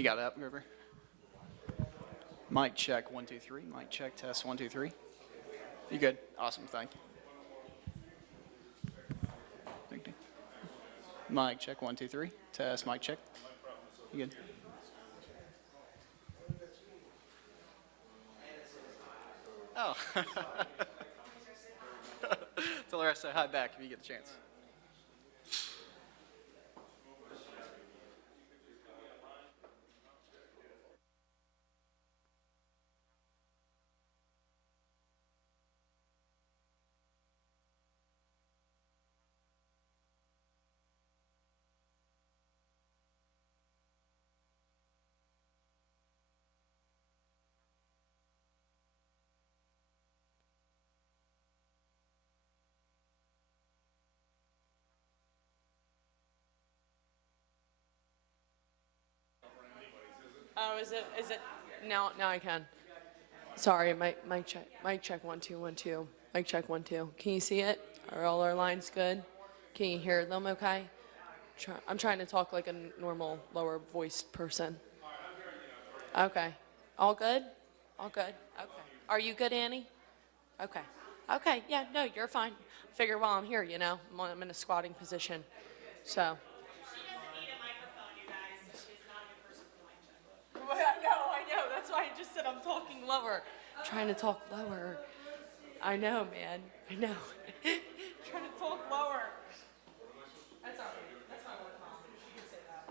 You got it up, Grover? Mic check, 1, 2, 3. Mic check, test, 1, 2, 3. You good? Awesome, thank you. Thank you. Mic check, 1, 2, 3. Test, mic check. You good? Oh. Tell the rest to say hi back if you get the chance. Oh, is it, now I can. Sorry, mic check, 1, 2, 1, 2. Mic check, 1, 2. Can you see it? Are all our lines good? Can you hear them okay? I'm trying to talk like a normal, lower voiced person. Okay. All good? All good? Okay. Are you good, Annie? Okay. Okay, yeah, no, you're fine. Figure while I'm here, I'm in a squatting position, so. I know. That's why I just said I'm talking lower. I'm trying to talk lower. I know, man. I know. Trying to talk lower. That's all right. That's my work mom. She can say that.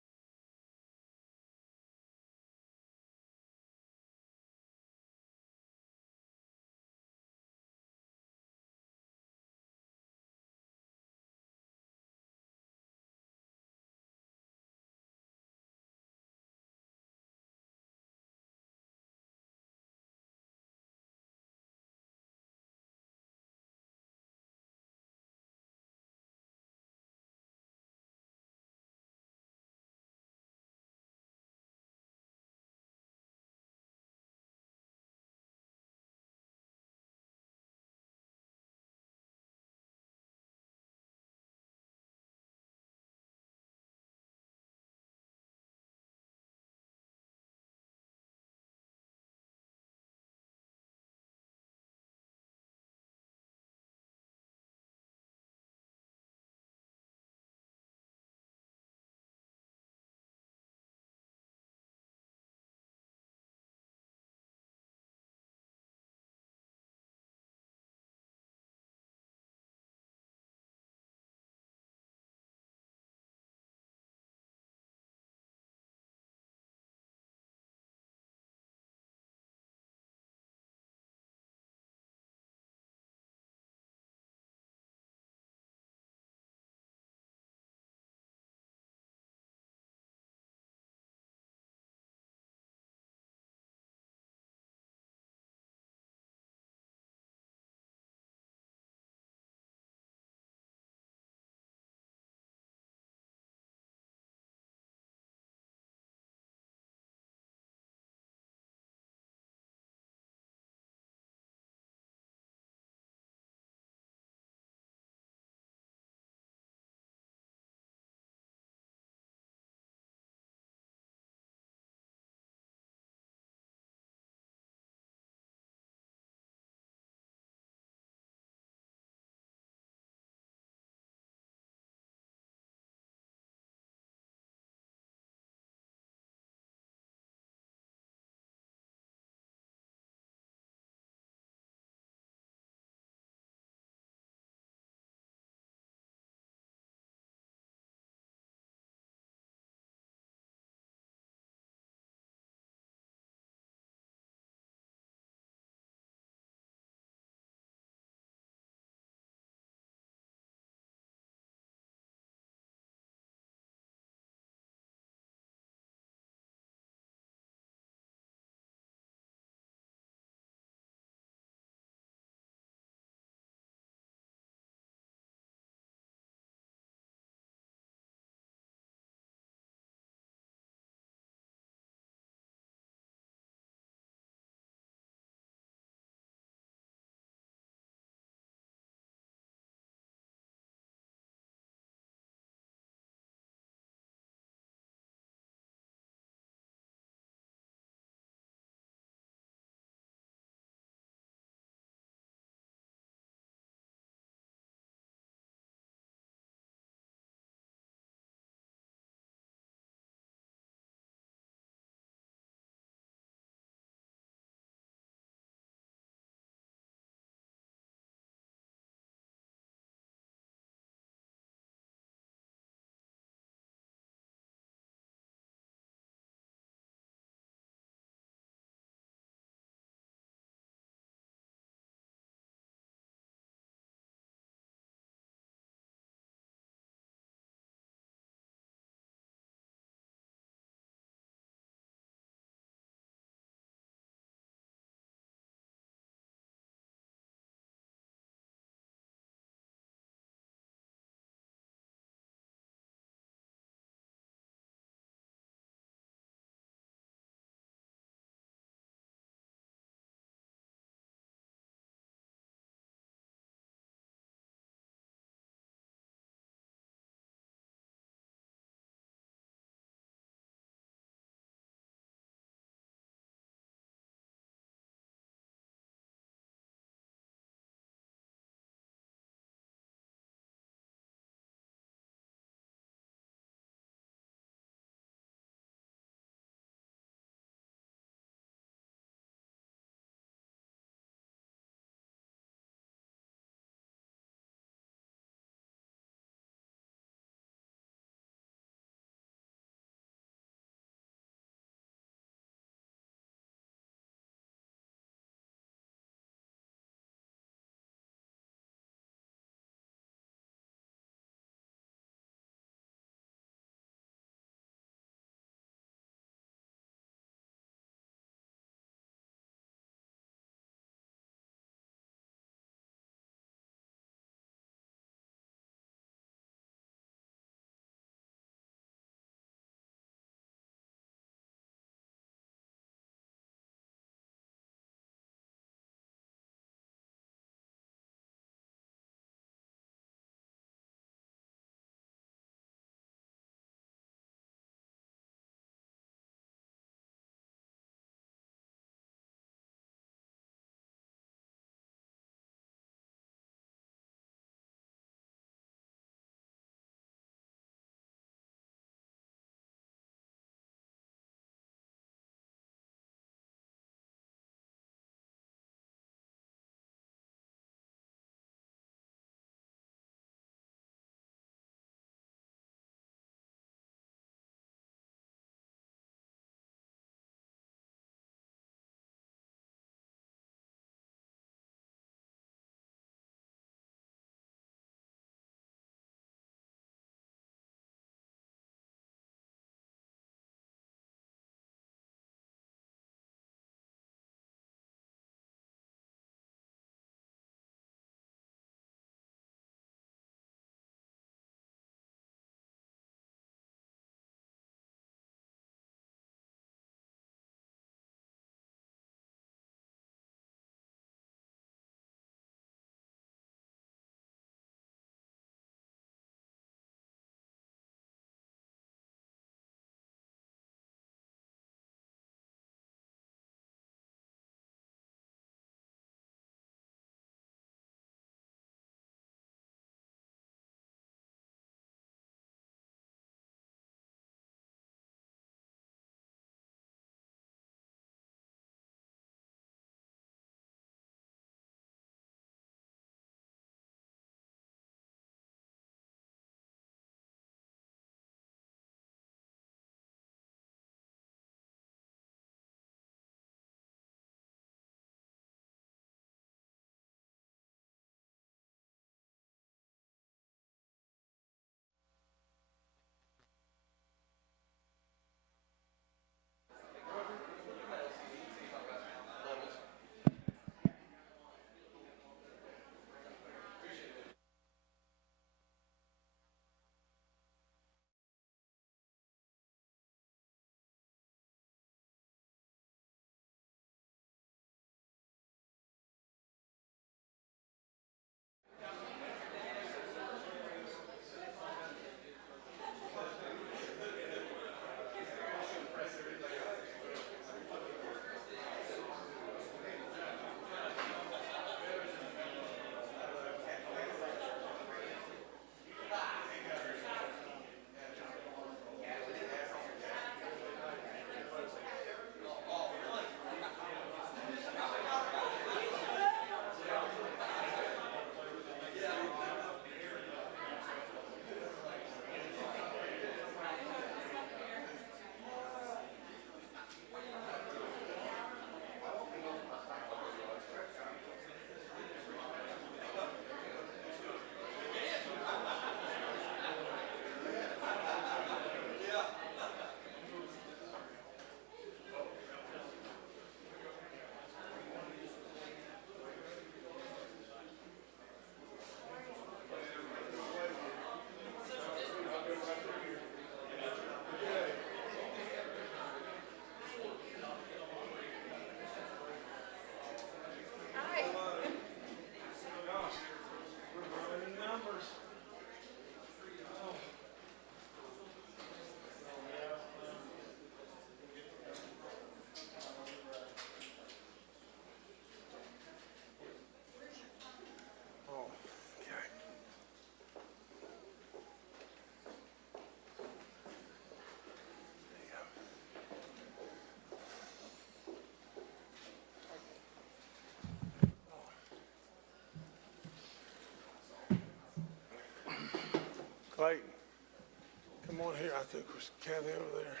one here, I think, was Kathy over there.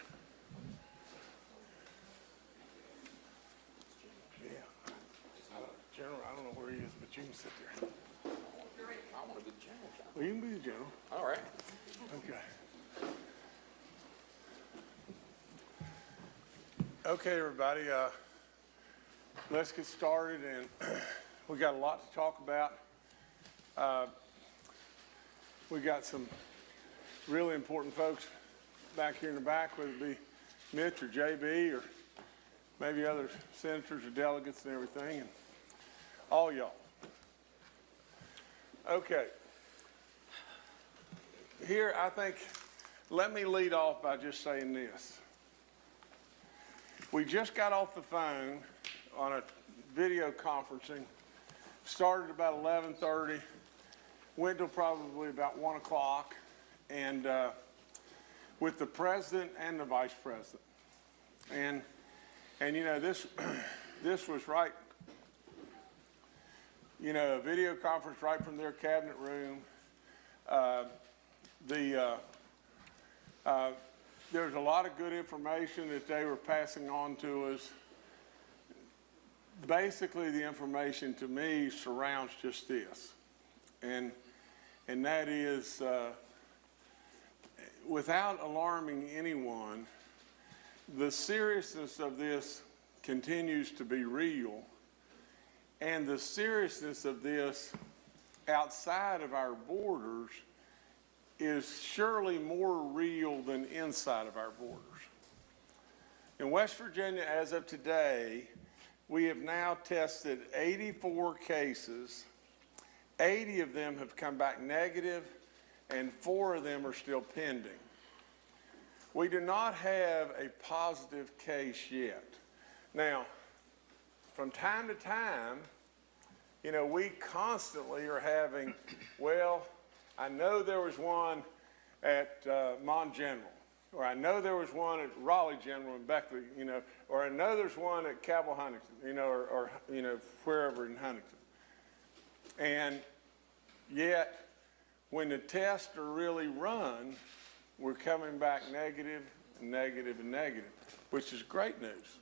Yeah. General, I don't know where he is, but you can sit there. I want to be the general. Well, you can be the general. All right. Okay. Okay, everybody, let's get started, and we got a lot to talk about. We got some really important folks back here in the back, whether it be Mitch or JB or maybe other senators or delegates and everything, and all y'all. Okay. Here, I think, let me lead off by just saying this. We just got off the phone on a video conferencing, started about 11:30, went till probably about 1 o'clock, and with the president and the vice president. And you know, this was right, you know, a video conference right from their cabinet room. There's a lot of good information that they were passing on to us. Basically, the information to me surrounds just this, and that is, without alarming anyone, the seriousness of this continues to be real, and the seriousness of this outside of our borders is surely more real than inside of our borders. In West Virginia, as of today, we have now tested 84 cases. 80 of them have come back negative, and 4 of them are still pending. We do not have a positive case yet. Now, from time to time, you know, we constantly are having, well, I know there was one at Mon General, or I know there was one at Raleigh General in Beckley, you know, or I know there's one at Cabell Huntington, you know, or you know, wherever in Huntington. And yet, when the tests are really run, we're coming back negative, and negative, and negative, which is great news,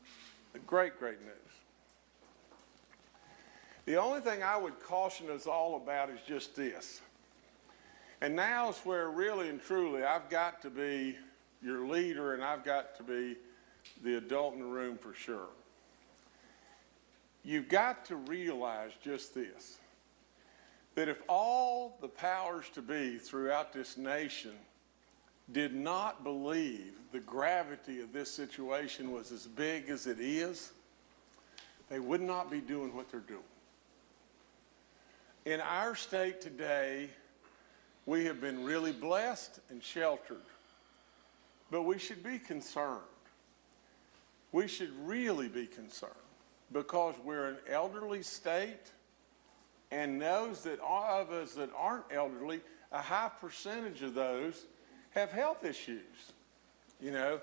great, great news. The only thing I would caution us all about is just this. And now is where really and truly I've got to be your leader, and I've got to be the adult in the room for sure. You've got to realize just this, that if all the powers to be throughout this nation did not believe the gravity of this situation was as big as it is, they would not be doing what they're doing. In our state today, we have been really blessed and sheltered, but we should be concerned. We should really be concerned because we're an elderly state, and those that are of us that aren't elderly, a high percentage of those have health issues, you know.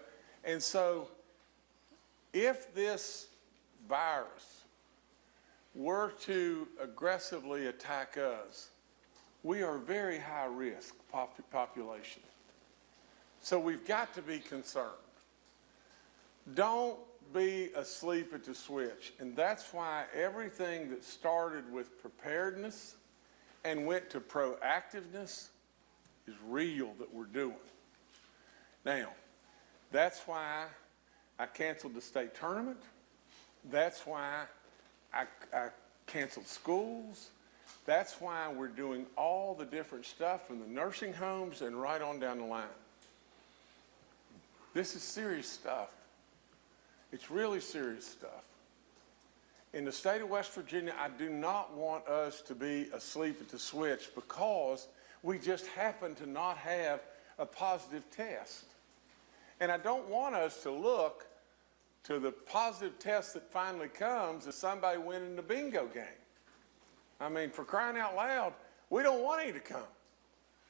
And so if this virus were to aggressively attack us, we are a very high risk population. So we've got to be concerned. Don't be asleep at the switch. And that's why everything that started with preparedness and went to proactiveness is real that we're doing. Now, that's why I canceled the state tournament. That's why I canceled schools. That's why we're doing all the different stuff from the nursing homes and right on down the line. This is serious stuff. It's really serious stuff. In the state of West Virginia, I do not want us to be asleep at the switch because we just happen to not have a positive test. And I don't want us to look to the positive test that finally comes as somebody winning the bingo game. I mean, for crying out loud, we don't want any to come.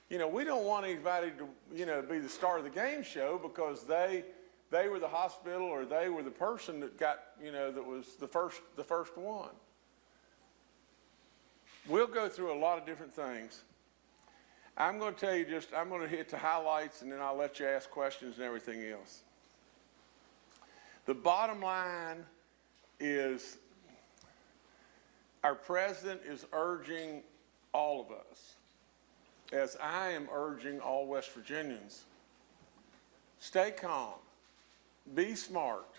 You know, we don't want anybody to, you know, be the star of the game show because they were the hospital or they were the person that got, you know, that was the first one. We'll go through a lot of different things. I'm going to tell you I'm going to hit the highlights, and then I'll let you ask questions and everything else. The bottom line is our president is urging all of us, as I am urging all West Virginians, stay calm, be smart,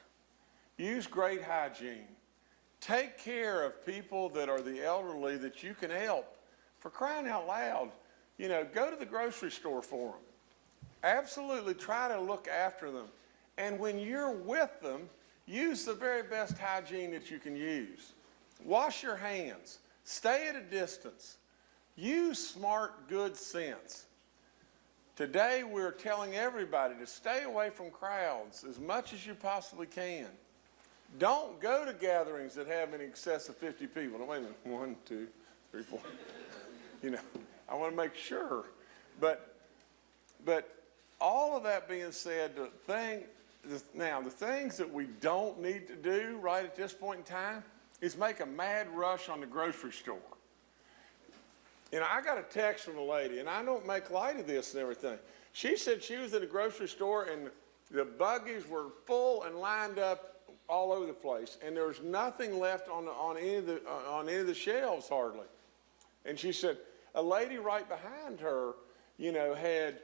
use great hygiene, take care of people that are the elderly that you can help. For crying out loud, you know, go to the grocery store for them. Absolutely try to look after them. And when you're with them, use the very best hygiene that you can use. Wash your hands. Stay at a distance. Use smart, good sense. Today, we're telling everybody to stay away from crowds as much as you possibly can. Don't go to gatherings that have in excess of 50 people. Now, wait a minute. 1, 2, 3, 4. You know, I want to make sure. But all of that being said, the things that we don't need to do right at this point in time is make a mad rush on the grocery store. You know, I got a text from a lady, and I don't make light of this and everything. She said she was at a grocery store, and the buggies were full and lined up all over the place, and there was nothing left on any of the shelves hardly. And she said a lady right behind her, you know, had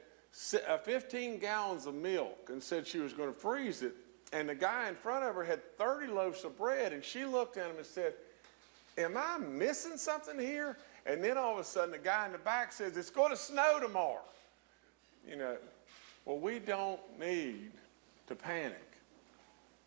15 gallons of milk and said she was going to freeze it. And the guy in front of her had 30 loaves of bread, and she looked at him and said, "Am I missing something here?" And then all of a sudden, the guy in the back says, "It's going to snow tomorrow." You know, well, we don't need to panic.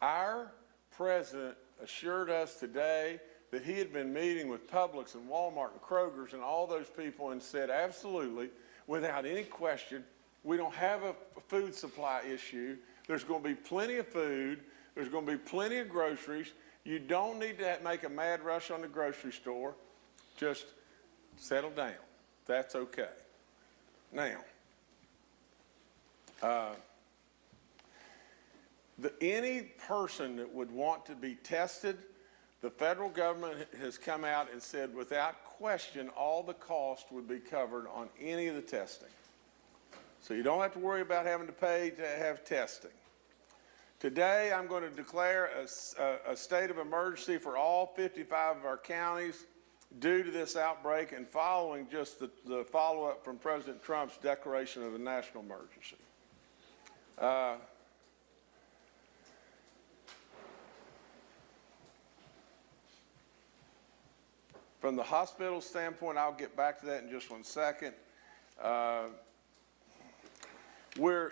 Our president assured us today that he had been meeting with Publix and Walmart and Kroger's and all those people and said, absolutely, without any question, we don't have a food supply issue. There's going to be plenty of food. There's going to be plenty of groceries. You don't need to make a mad rush on the grocery store. Just settle down. That's okay. Now, any person that would want to be tested, the federal government has come out and said without question all the cost would be covered on any of the testing. So you don't have to worry about having to pay to have testing. Today I'm going to declare a state of emergency for all 55 of our counties due to this outbreak and following just the follow-up from President Trump's declaration of a national emergency. From the hospital standpoint, I'll get back to that in just 1 second. We're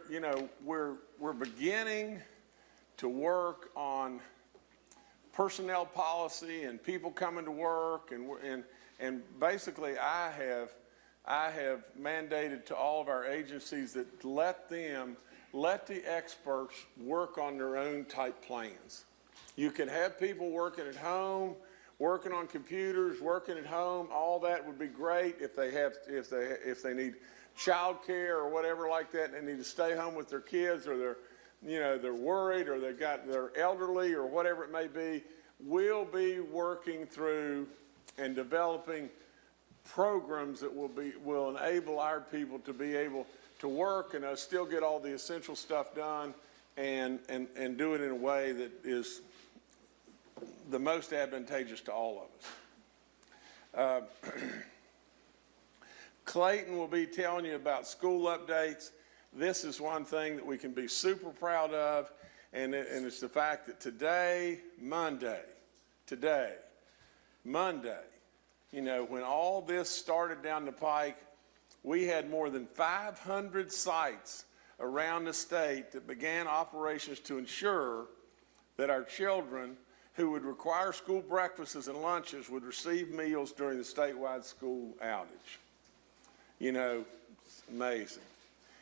beginning to work on personnel policy and people coming to work, and basically I have mandated to all of our agencies that let the experts work on their own type plans. You can have people working at home, working on computers, working at home. All that would be great if they need child care or whatever like that, and they need to stay home with their kids, or they're worried, or they're elderly, or whatever it may be. We'll be working through and developing programs that will enable our people to be able to work and still get all the essential stuff done and do it in a way that is the most advantageous to all of us. Clayton will be telling you about school updates. This is one thing that we can be super proud of, and it's the fact that today, Monday, you know, when all this started down the pike, we had more than 500 sites around the state that began operations to ensure that our children who would require school breakfasts and lunches would receive meals during the statewide school outage. You know, it's amazing.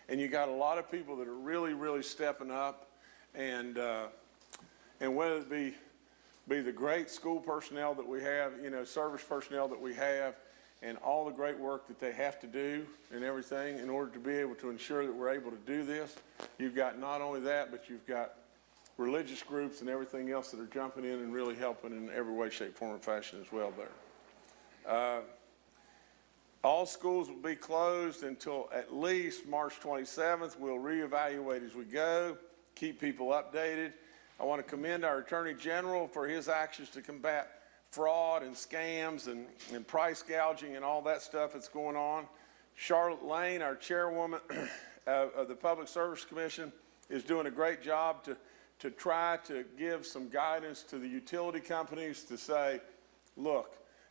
And you got a lot of people that are really, really stepping up, and whether it be the great school personnel that we have, you know, service personnel that we have, and all the great work that they have to do and everything in order to be able to ensure that we're able to do this. You've got not only that, but you've got religious groups and everything else that are jumping in and really helping in every way, shape, form, and fashion as well there. All schools will be closed until at least March 27th. We'll reevaluate as we go, keep people updated. I want to commend our Attorney General for his actions to combat fraud and scams and price gouging and all that stuff that's going on. Charlotte Lane, our chairwoman of the Public Service Commission, is doing a great job to try to give some guidance to the utility companies to say, look,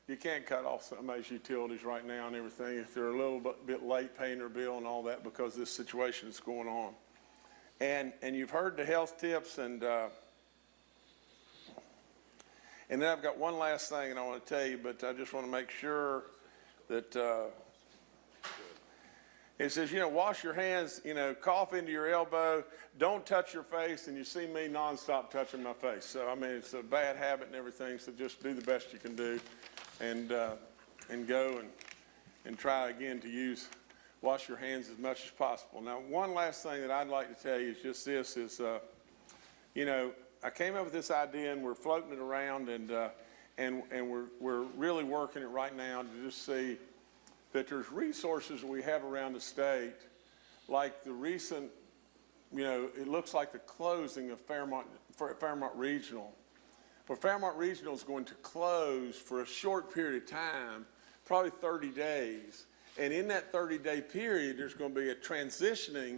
you can't cut off somebody's utilities right now and everything if they're a little bit late paying their bill and all that because this situation is going on. And you've heard the health tips, and then I've got one last thing and I want to tell you, but I just want to make sure that it says, wash your hands, cough into your elbow, don't touch your face, and you see me nonstop touching my face. So, I mean, it's a bad habit and everything, so just do the best you can do and go and try again to wash your hands as much as possible. Now, one last thing that I'd like to tell you is just this is, I came up with this idea and we're floating it around and we're really working it right now to just see that there's resources that we have around the state, like the recent, it looks like the closing of Fairmont Regional. Well, Fairmont Regional is going to close for a short period of time, probably 30 days. And in that 30-day period, there's going to be a transitioning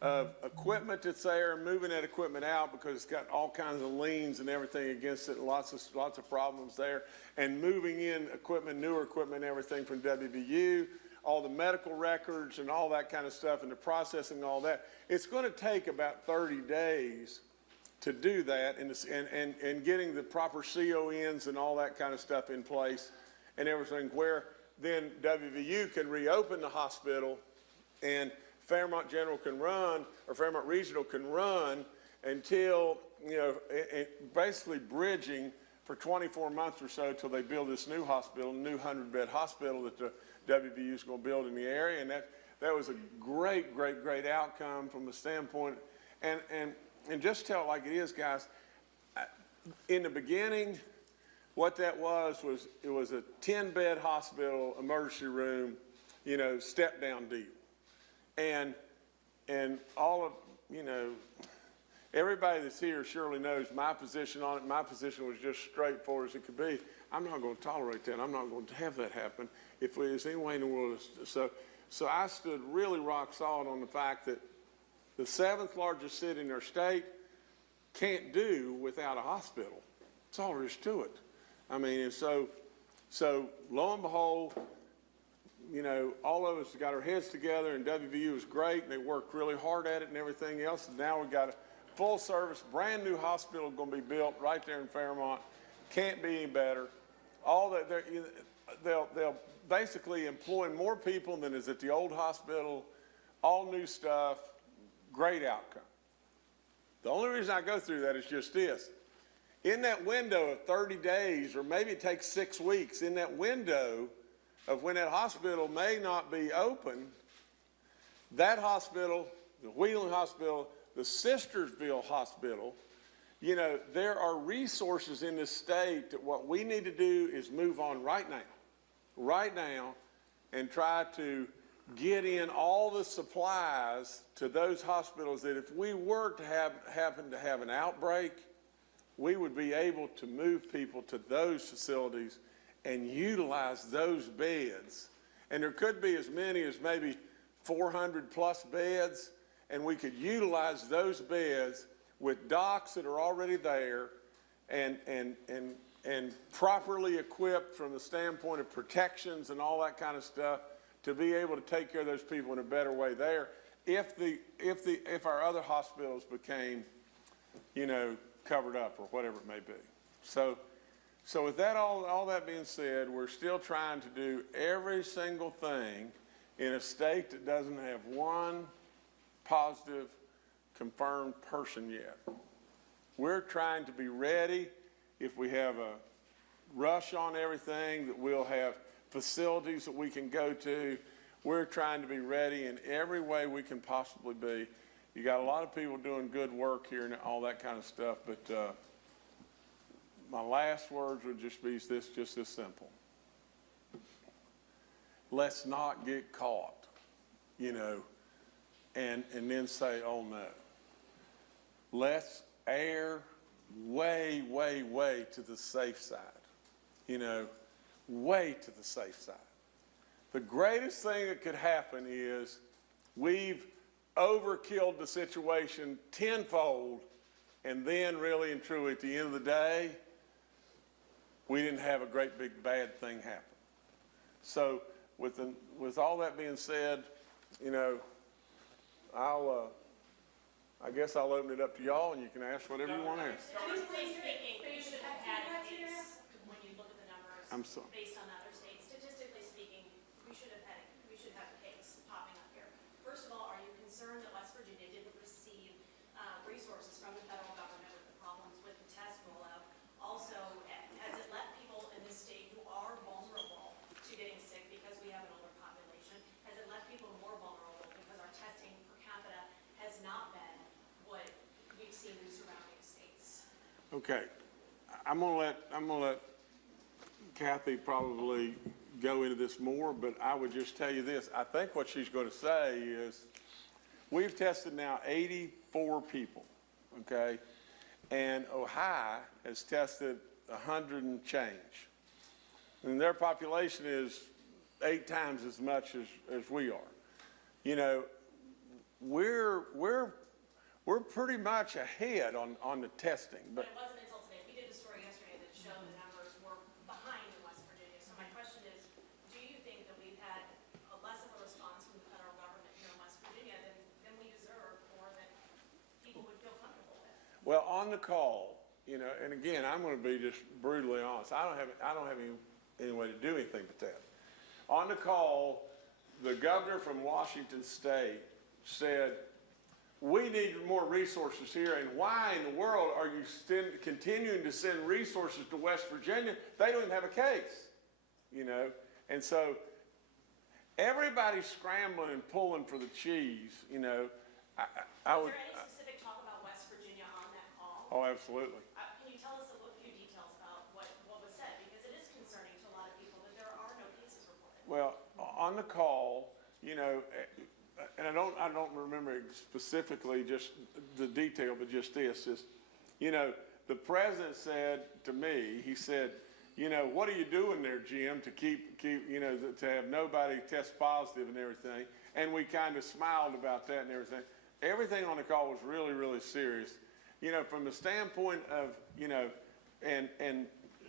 of equipment that's there, moving that equipment out because it's got all kinds of liens and everything against it, and lots of problems there, and moving in equipment, newer equipment, everything from WVU, all the medical records and all that kind of stuff, and the processing, all that. It's going to take about 30 days to do that, and getting the proper CONs and all that kind of stuff in place and everything, where then WVU can reopen the hospital and Fairmont General can run, or Fairmont Regional can run until, basically bridging for 24 months or so till they build this new hospital, new 100-bed hospital that the WVU is going to build in the area. And that was a great outcome from the standpoint. And just tell it like it is, guys. In the beginning, what that was it was a 10-bed hospital, emergency room, step down deep. And all of, everybody that's here surely knows my position on it. My position was just straightforward as it could be. I'm not going to tolerate that. I'm not going to have that happen if there's any way in the world. So I stood really rock solid on the fact that the 7th largest city in our state can't do without a hospital. That's all there is to it. I mean, and so lo and behold, all of us got our heads together, and WVU was great, and they worked really hard at it and everything else. And now we've got a full service, brand new hospital going to be built right there in Fairmont. Can't be any better. All that they'll basically employ more people than is at the old hospital. All new stuff. Great outcome. The only reason I go through that is just this. In that window of 30 days, or maybe it takes 6 weeks, in that window of when that hospital may not be open, that hospital, the Wheeling Hospital, the Sistersville Hospital, there are resources in this state that what we need to do is move on right now, and try to get in all the supplies to those hospitals that if we were to happen to have an outbreak, we would be able to move people to those facilities and utilize those beds. And there could be as many as maybe 400 plus beds, and we could utilize those beds with docs that are already there and properly equipped from the standpoint of protections and all that kind of stuff to be able to take care of those people in a better way there if our other hospitals became, covered up or whatever it may be. So with that, all that being said, we're still trying to do every single thing in a state that doesn't have one positive confirmed person yet. We're trying to be ready if we have a rush on everything, that we'll have facilities that we can go to. We're trying to be ready in every way we can possibly be. You got a lot of people doing good work here and all that kind of stuff, but my last words would just be just this simple. let's not get caught, you know, and then say, oh no. Let's err way, way, way to the safe side, you know, way to the safe side. The greatest thing that could happen is we've overkilled the situation tenfold, and then really and truly at the end of the day, we didn't have a great big bad thing happen. So with all that being said, you know, I guess I'll open it up to y'all, and you can ask whatever you want to ask. Statistically speaking, we should have had a case when you look at the numbers I'm sorry. based on other states. Statistically speaking, we should have a case popping up here. First of all, are you concerned that West Virginia didn't receive resources from the federal government with the problems with the test rollout? Also, has it left people in this state who are vulnerable to getting sick because we have an older population? Has it left people more vulnerable because our testing per capita has not been what we've seen in surrounding states? Okay, I'm gonna let Kathy probably go into this more, but I would just tell you this. I think what she's going to say is we've tested now 84 people, okay? And Ohio has tested 100 and change. And their population is 8 times as much as we are. You know, we're pretty much ahead on the testing, But but it wasn't until today. We did a story yesterday that showed the numbers were behind in West Virginia. So my question is, do you think that we've had less of a response from the federal government here in West Virginia than we deserve or that people would feel comfortable with? well, on the call, you know, and again, I'm going to be just brutally honest. I don't have any way to do anything but that. On the call, the governor from Washington State said, we need more resources here, and why in the world are you continuing to send resources to West Virginia? They don't even have a case, you know? And so everybody's scrambling and pulling for the cheese, you know? I Was would, there any specific talk about West Virginia on that call? oh, absolutely. Can you tell us a few details about what was said? Because it is concerning to a lot of people that there are no cases reported. Well, on the call, you know, and I don't remember specifically just the detail, but just this is, you know, the president said to me, he said, you know, what are you doing there, Jim, to keep, you know, to have nobody test positive and everything? And we kind of smiled about that and everything. Everything on the call was really, really serious. You know, from the standpoint of, you know, and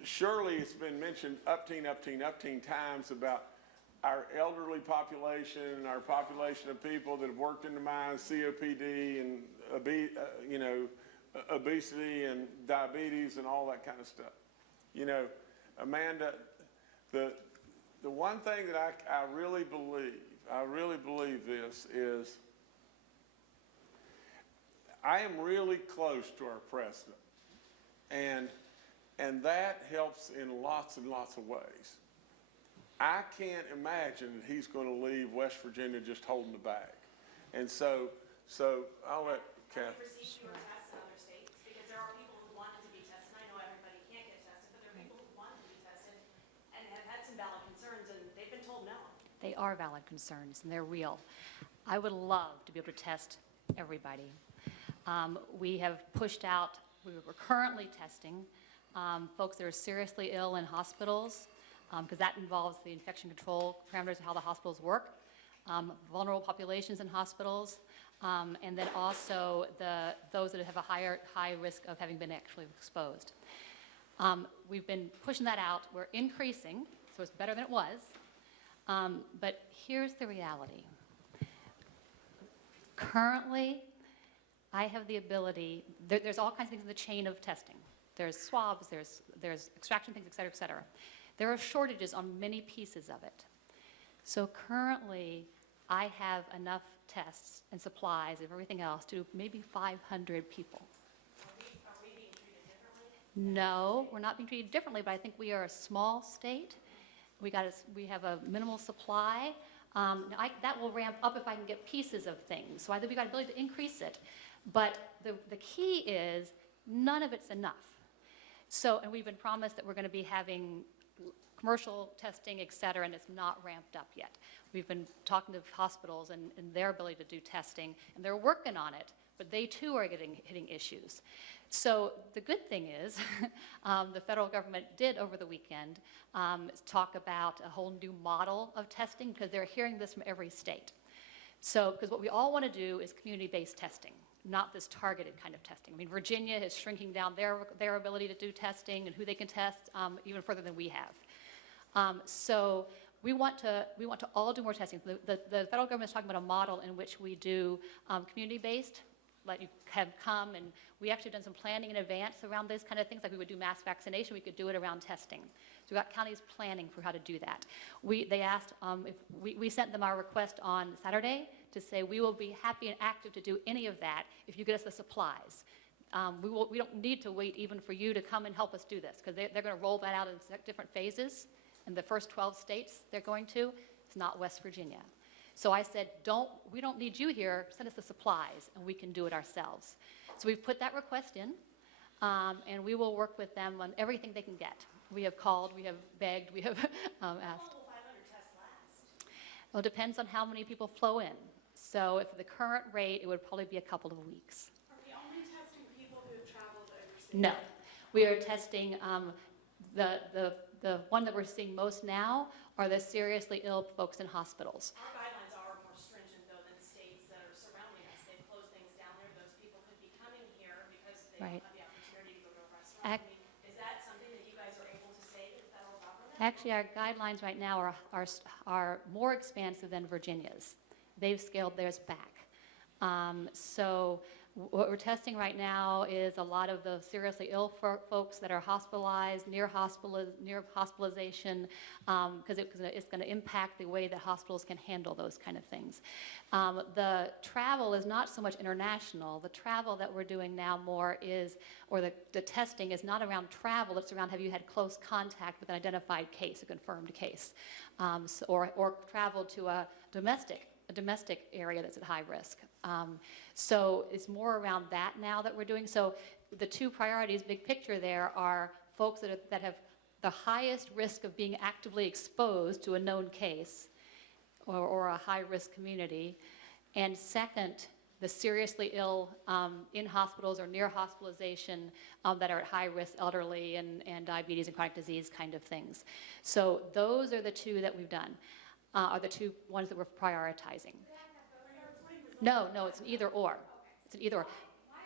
surely it's been mentioned upteen times about our elderly population, our population of people that have worked in the mines, COPD and, you know, obesity and diabetes and all that kind of stuff. You know, Amanda, the one thing that I really believe this is, I am really close to our president, and that helps in lots and lots of ways. I can't imagine that he's going to leave West Virginia just holding the bag. And so I'll let Kathy. Have you received fewer tests in other states? Because there are people who wanted to be tested. I know everybody can't get tested, but there are people who wanted to be tested and have had some valid concerns, and they've been told no. They are valid concerns, and they're real. I would love to be able to test everybody. We have pushed out, we're currently testing folks that are seriously ill in hospitals, because that involves the infection control parameters of how the hospitals work, vulnerable populations in hospitals, and then also those that have a high risk of having been actually exposed. We've been pushing that out. We're increasing, so it's better than it was. But here's the reality. Currently, I have the ability, there's all kinds of things in the chain of testing. There's swabs, there's extraction things, et cetera, et cetera. There are shortages on many pieces of it. So currently, I have enough tests and supplies and everything else to do maybe 500 people. Are we being treated differently? No, we're not being treated differently, but I think we are a small state. We have a minimal supply. That will ramp up if I can get pieces of things. So I think we've got the ability to increase it. But the key is none of it's enough. So, and we've been promised that we're going to be having commercial testing, et cetera, and it's not ramped up yet. We've been talking to hospitals and their ability to do testing, and they're working on it, but they too are hitting issues. So the good thing is, the federal government did over the weekend talk about a whole new model of testing, because they're hearing this from every state. So, because what we all want to do is community-based testing, not this targeted kind of testing. I mean, Virginia is shrinking down their ability to do testing and who they can test even further than we have. So we want to all do more testing. The federal government is talking about a model in which we do community-based, let you have come, and we actually done some planning in advance around those kind of things, like we would do mass vaccination, we could do it around testing. So we got counties planning for how to do that. They asked, if we sent them our request on Saturday to say we will be happy and active to do any of that if you get us the supplies. We don't need to wait even for you to come and help us do this, because they're going to roll that out in different phases. In the first 12 states they're going to, it's not West Virginia. So I said, we don't need you here, send us the supplies, and we can do it ourselves. So we've put that request in, and we will work with them on everything they can get. We have called, we have begged, we have asked. How long will 500 tests last? Well, it depends on how many people flow in. So if the current rate, it would probably be a couple of weeks. Are we only testing people who have traveled overseas? No, we are testing the one that we're seeing most now are the seriously ill folks in hospitals. Our guidelines are more stringent, though, than states that are surrounding us. They've closed things down there. Those people could be coming here because they Right. don't have the opportunity to go to a restaurant. I mean, is that something that you guys are able to say to the federal government? Actually, our guidelines right now are more expansive than Virginia's. They've scaled theirs back. So what we're testing right now is a lot of the seriously ill folks that are hospitalized, near hospitalization, because it's going to impact the way that hospitals can handle those kind of things. The travel is not so much international. The travel that we're doing now more is, or the testing is not around travel, it's around have you had close contact with an identified case, a confirmed case, or travel to a domestic area that's at high risk. So it's more around that now that we're doing. So the two priorities, big picture there, are folks that have the highest risk of being actively exposed to a known case or a high-risk community. And second, the seriously ill in hospitals or near hospitalization that are at high risk, elderly and diabetes and chronic disease kind of things. So those are the two that we've done. Are the two ones that we're prioritizing. No, it's an either or. It's an either or. Why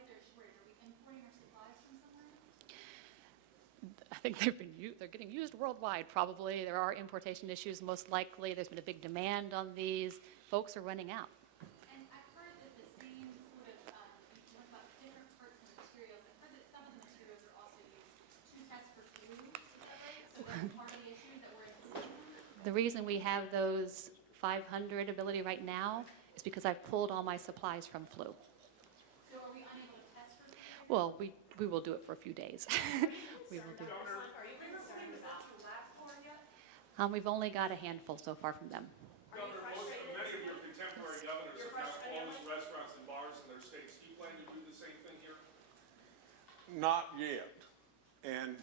is there a shortage? Are we importing our supplies from somewhere? I think they're getting used worldwide, probably. There are importation issues, most likely. There's been a big demand on these. Folks are running out. And I've heard that the same sort of, you talk about different parts of the materials. I've heard that some of the materials are also used to test for flu. Is that right? So that's part of the issue that we're anticipating? The reason we have those 500 ability right now is because I've pulled all my supplies from flu. So are we unable to test for flu? Well, we will do it for a few days. We will do it. Are you concerned about LabCorp yet? We've only got a handful so far from them. Governor, many of your contemporary governors have now closed restaurants and bars in their states. Do you plan to do the same thing here? Not yet. And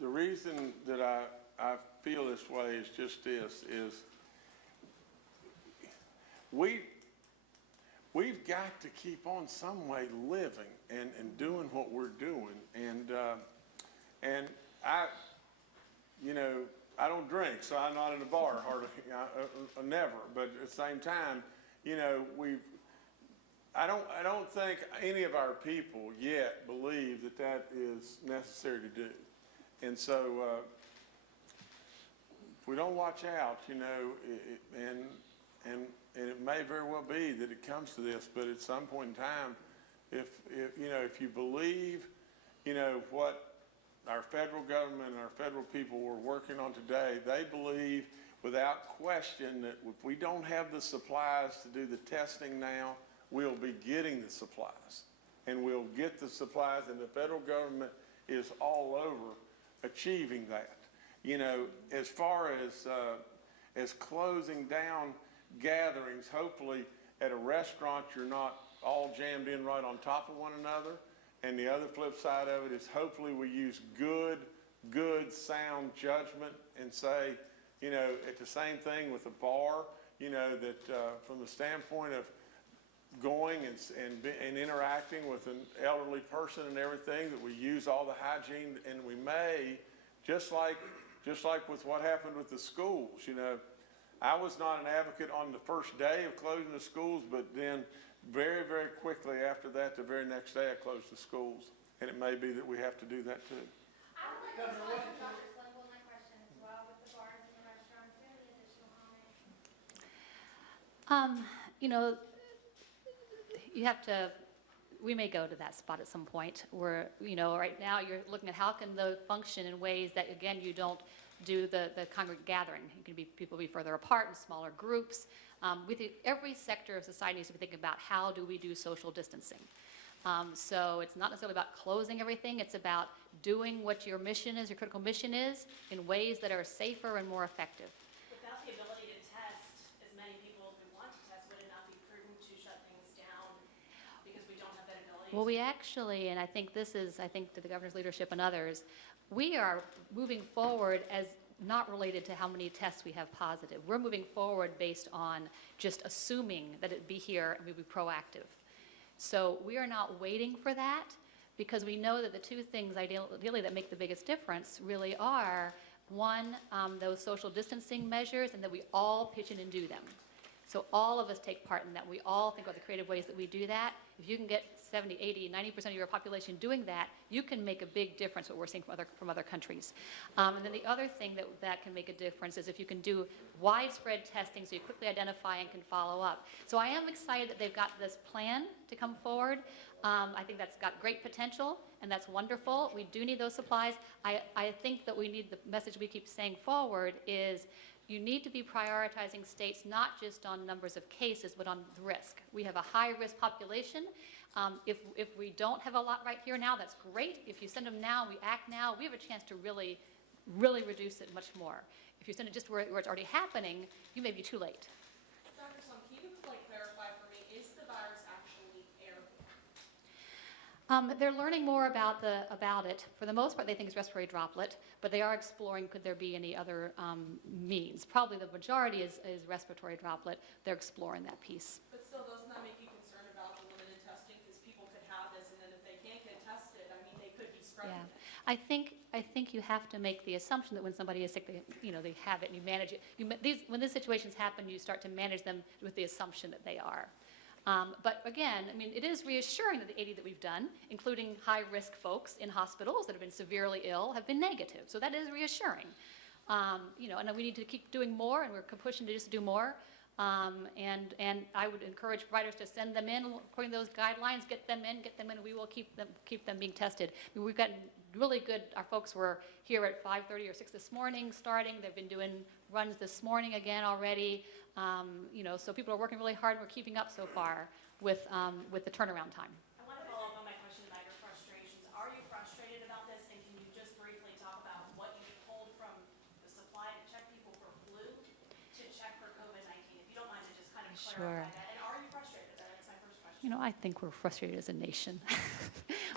the reason that I feel this way is just this, is we've got to keep on some way living and doing what we're doing. And I don't drink, so I'm not in a bar hardly, never. But at the same time, I don't think any of our people yet believe that is necessary to do. And so if we don't watch out, and it may very well be that it comes to this, but at some point in time, if you believe, what our federal government and our federal people were working on today, they believe without question that if we don't have the supplies to do the testing now, we'll be getting the supplies. And we'll get the supplies, and the federal government is all over achieving that. As far as closing down gatherings, hopefully at a restaurant you're not all jammed in right on top of one another. And the other flip side of it is hopefully we use good good, sound judgment and say, you know, it's the same thing with a bar, you know, that from the standpoint of going and interacting with an elderly person and everything, that we use all the hygiene, and we may, just like with what happened with the schools, you know, I was not an advocate on the first day of closing the schools, but then very, very quickly after that, the very next day, I closed the schools. And it may be that we have to do that too. I would like to respond to Dr. Slingle on that question as well with the bars and the restaurants. Do you have any additional comments? You know, you have to, we may go to that spot at some point where, you know, right now you're looking at how can those function in ways that, again, you don't do the congregate gathering. You can be, people be further apart in smaller groups. We think every sector of society needs to be thinking about how do we do social distancing. So it's not necessarily about closing everything. It's about doing what your mission is, your critical mission is, in ways that are safer and more effective. Without the ability to test as many people as we want to test, would it not be prudent to shut things down because we don't have that ability? Well, we actually, and I think this is, I think to the governor's leadership and others, we are moving forward as not related to how many tests we have positive. We're moving forward based on just assuming that it'd be here and we'd be proactive. So we are not waiting for that because we know that the two things ideally that make the biggest difference really are, one, those social distancing measures, and that we all pitch in and do them. So all of us take part in that. We all think about the creative ways that we do that. If you can get 70, 80, 90% of your population doing that, you can make a big difference, what we're seeing from other countries. And then the other thing that can make a difference is if you can do widespread testing so you quickly identify and can follow up. So I am excited that they've got this plan to come forward. I think that's got great potential, and that's wonderful. We do need those supplies. I think that we need, the message we keep saying forward is, you need to be prioritizing states not just on numbers of cases, but on the risk. We have a high-risk population. If we don't have a lot right here now, that's great. If you send them now, we act now, we have a chance to really, really reduce it much more. If you send it just where it's already happening, you may be too late. Dr. Slum, can you clarify for me, is the virus actually airborne? They're learning more about it. For the most part, they think it's respiratory droplet, but they are exploring could there be any other means. Probably the majority is respiratory droplet. They're exploring that piece. But still, doesn't that make you concerned about the limited testing? Because people could have this, and then if they can't get tested, I mean, they could be spreading it. I think you have to make the assumption that when somebody is sick, they have it and you manage it. When these situations happen, you start to manage them with the assumption that they are. But again, I mean, it is reassuring that the 80 that we've done, including high-risk folks in hospitals that have been severely ill, have been negative. So that is reassuring. And we need to keep doing more, and we're pushing to just do more. And I would encourage providers to send them in according to those guidelines. Get them in. We will keep them being tested. I mean, we've gotten really good. Our folks were here at 5:30 or 6 this morning starting. They've been doing runs this morning again already. So people are working really hard. And we're keeping up so far with the turnaround time. I want to follow up on my question about your frustrations. Are you frustrated about this? And can you just briefly talk about what you pulled from the supply to check people for flu to check for COVID-19? If you don't mind to just kind of clarify that. And are you frustrated? That's my first question. I think we're frustrated as a nation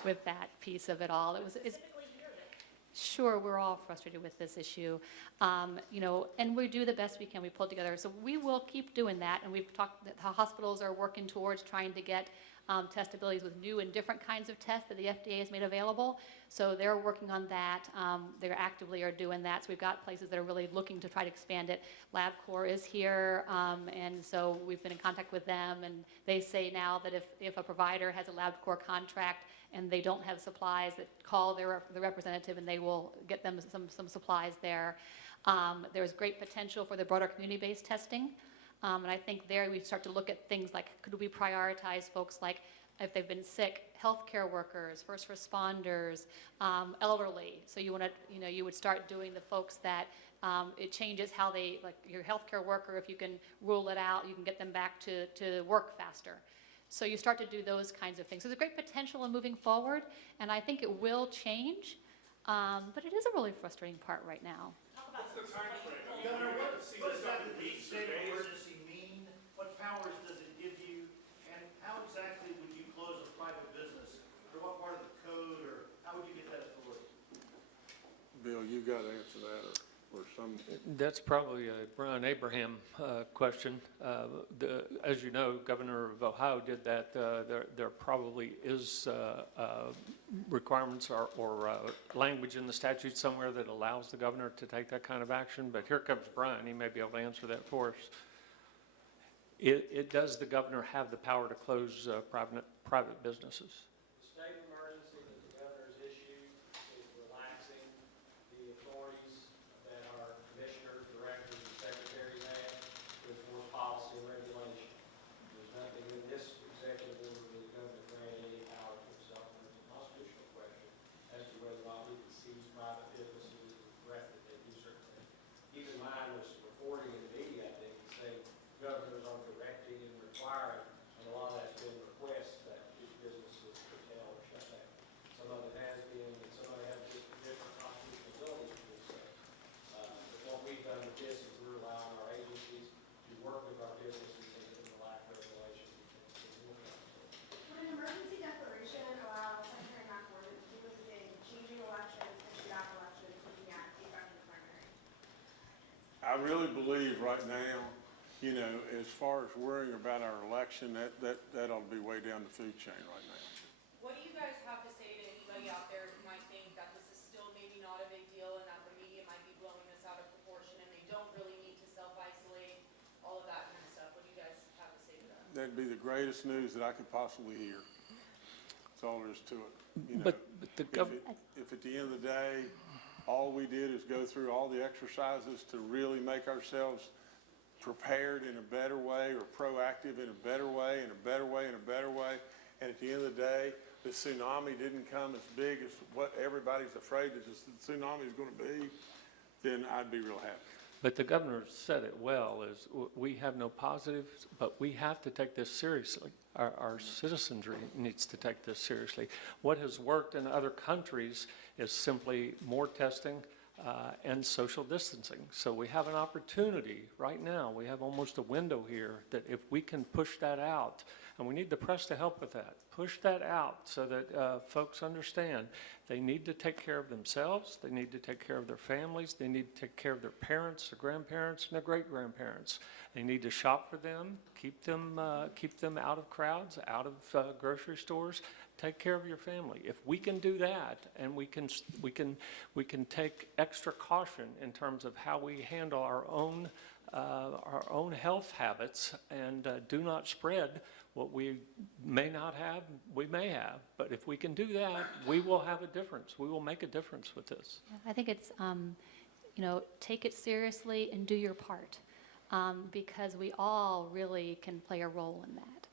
with that piece of it all. Specifically here then. Sure, we're all frustrated with this issue, and we do the best we can. We pull together, so we will keep doing that. And we've talked that the hospitals are working towards trying to get testabilities with new and different kinds of tests that the FDA has made available. So they're working on that. They actively are doing that. So we've got places that are really looking to try to expand it. LabCorp is here, and so we've been in contact with them. And they say now that if a provider has a LabCorp contract and they don't have supplies, that call the representative and they will get them some supplies there. There's great potential for the broader community-based testing. And I think there we start to look at things like, could we prioritize folks like if they've been sick, healthcare workers, first responders, elderly. So you would start doing the folks that it changes how they, like your healthcare worker, if you can rule it out, you can get them back to work faster. So you start to do those kinds of things. So there's great potential in moving forward, and I think it will change, but it is a really frustrating part right now. What's the time frame? Governor, what does that state of emergency mean? What powers does it give you? And how exactly would you close a private business? Or what part of the code, or how would you get that authority? Bill, you got to answer that, or some, That's probably a Brian Abraham question. As you know, Governor of Ohio did that. There probably is requirements or language in the statute somewhere that allows the governor to take that kind of action. But here comes Brian. He may be able to answer that for us. Does the governor have the power to close private businesses? The state of emergency that the governor's issued is relaxing the authorities that our commissioners, directors, and secretaries have to enforce policy and regulation. There's nothing in this executive order that the governor granted any power to himself, and it's a constitutional question as to whether or not we can seize private businesses with the threat that they do certain things. Even mine was reporting in the media, I think, saying governors are directing and requiring, and a lot of that's been requests that these businesses curtail or shut down. Some of it has been, and some of it has just different constitutional abilities to do so. But what we've done with this is we're allowing our agencies to work with our businesses and relax regulations. Would an emergency declaration allow Secretary McWhorter to do with the thing, changing elections and shoot out elections, looking at the effective primary? I really believe right now, you know, as far as worrying about our election, that ought to be way down the food chain right now. What do you guys have to say to anybody out there who might think that this is still maybe not a big deal and that the media might be blowing this out of proportion and they don't really need to self-isolate, all of that kind of stuff? What do you guys have to say to that? That'd be the greatest news that I could possibly hear. That's all there is to it. You know, But the if at the end of the day, all we did is go through all the exercises to really make ourselves prepared in a better way, or proactive in a better way, in a better way, in a better way, and at the end of the day, the tsunami didn't come as big as what everybody's afraid that the tsunami is going to be, then I'd be real happy. But the governor said it well, is we have no positives, but we have to take this seriously. Our citizenry needs to take this seriously. What has worked in other countries is simply more testing and social distancing. So we have an opportunity right now. We have almost a window here that if we can push that out, and we need the press to help with that, push that out so that folks understand they need to take care of themselves, they need to take care of their families, they need to take care of their parents, their grandparents, and their great-grandparents. They need to shop for them, keep them out of crowds, out of grocery stores. Take care of your family. If we can do that, and we can take extra caution in terms of how we handle our own health habits, and do not spread what we may not have, we may have. But if we can do that, we will have a difference. We will make a difference with this. I think it's, you know, take it seriously and do your part, because we all really can play a role in that.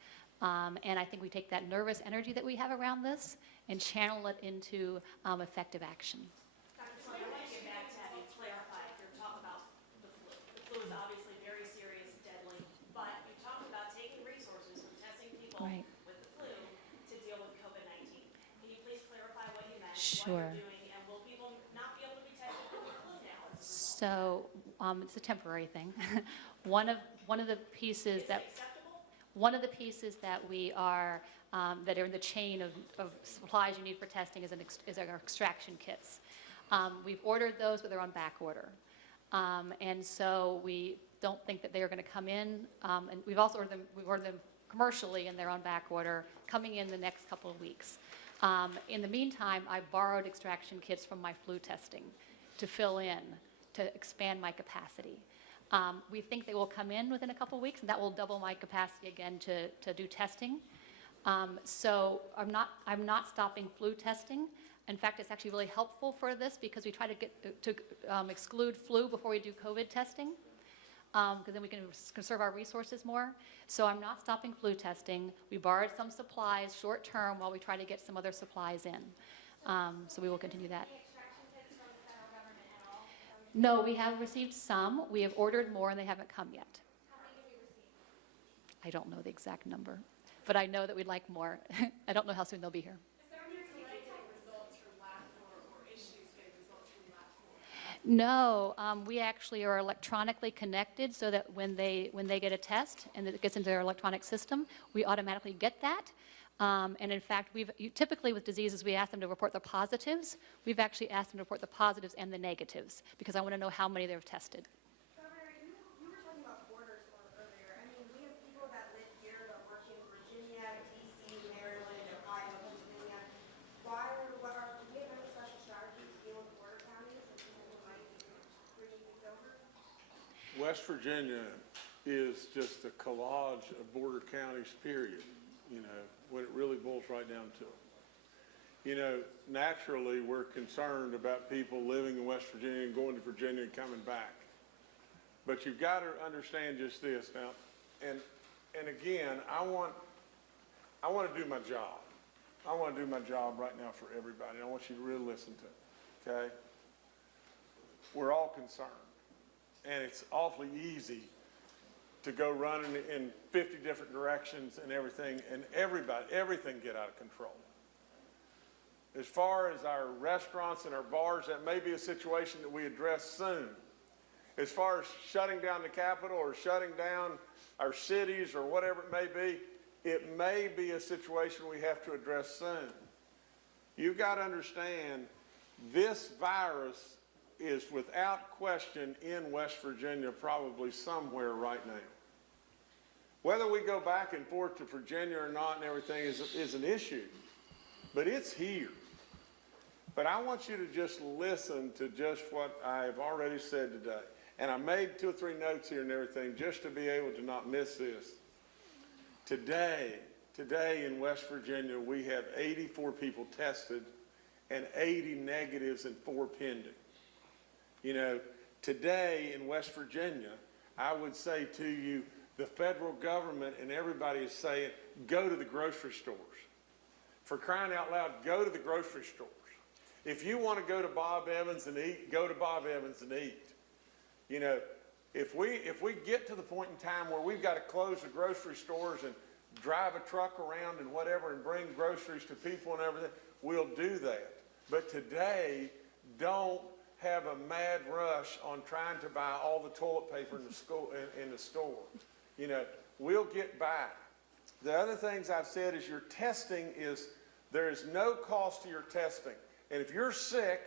And I think we take that nervous energy that we have around this and channel it into effective action. Dr. Sloan, I want to get back to having clarified your talk about the flu. The flu is obviously very serious, deadly, but you talked about taking resources from testing people Right. with the flu to deal with COVID-19. Can you please clarify what you meant, Sure. what you're doing, and will people not be able to be tested for the flu now as a result? So it's a temporary thing. One of the pieces Is that it acceptable? One of the pieces that we are, that are in the chain of supplies you need for testing is our extraction kits. We've ordered those, but they're on back order. And so we don't think that they are going to come in. And we've also ordered them commercially, and they're on back order, coming in the next couple of weeks. In the meantime, I borrowed extraction kits from my flu testing to fill in, to expand my capacity. We think they will come in within a couple of weeks, and that will double my capacity again to do testing. So I'm not stopping flu testing. In fact, it's actually really helpful for this because we try to exclude flu before we do COVID testing, because then we can conserve our resources more. So I'm not stopping flu testing. We borrowed some supplies short term while we try to get some other supplies in. So we will continue that. No, we have received some. We have ordered more, and they haven't come yet. How many have you received? I don't know the exact number, but I know that we'd like more. I don't know how soon they'll be here. Is there any delay getting results from LabCorp or issues getting results from LabCorp? No, we actually are electronically connected so that when they get a test and it gets into their electronic system, we automatically get that. And in fact, typically with diseases, we ask them to report the positives. We've actually asked them to report the positives and the negatives because I want to know how many they've tested. Governor, you were talking about borders earlier. I mean, we have people that live here that work in Virginia, D.C., Maryland, Ohio, Pennsylvania. Do we have any special strategies to deal with border counties and people who might be bringing things over? West Virginia is just a collage of border counties, period, when it really boils right down to it. Naturally, we're concerned about people living in West Virginia and going to Virginia and coming back. But you've got to understand just this now, and again, I want to do my job. I want to do my job right now for everybody. I want you to really listen to it, okay? We're all concerned, and it's awfully easy to go running in 50 different directions and everything get out of control. As far as our restaurants and our bars, that may be a situation that we address soon. As far as shutting down the Capitol or shutting down our cities or whatever it may be a situation we have to address soon. You've got to understand, this virus is without question in West Virginia probably somewhere right now. Whether we go back and forth to Virginia or not and everything is an issue, but it's here. But I want you to just listen to just what I've already said today. And I made 2 or 3 notes here and everything just to be able to not miss this. Today in West Virginia, we have 84 people tested and 80 negatives and 4 pending. Today in West Virginia, I would say to you, the federal government and everybody is saying, go to the grocery stores. For crying out loud, go to the grocery stores. If you want to go to Bob Evans and eat, go to Bob Evans and eat. If we get to the point in time where we've got to close the grocery stores and drive a truck around and whatever and bring groceries to people and everything, we'll do that. But today, don't have a mad rush on trying to buy all the toilet paper in the store. We'll get by. The other things I've said is your testing there is no cost to your testing. And if you're sick,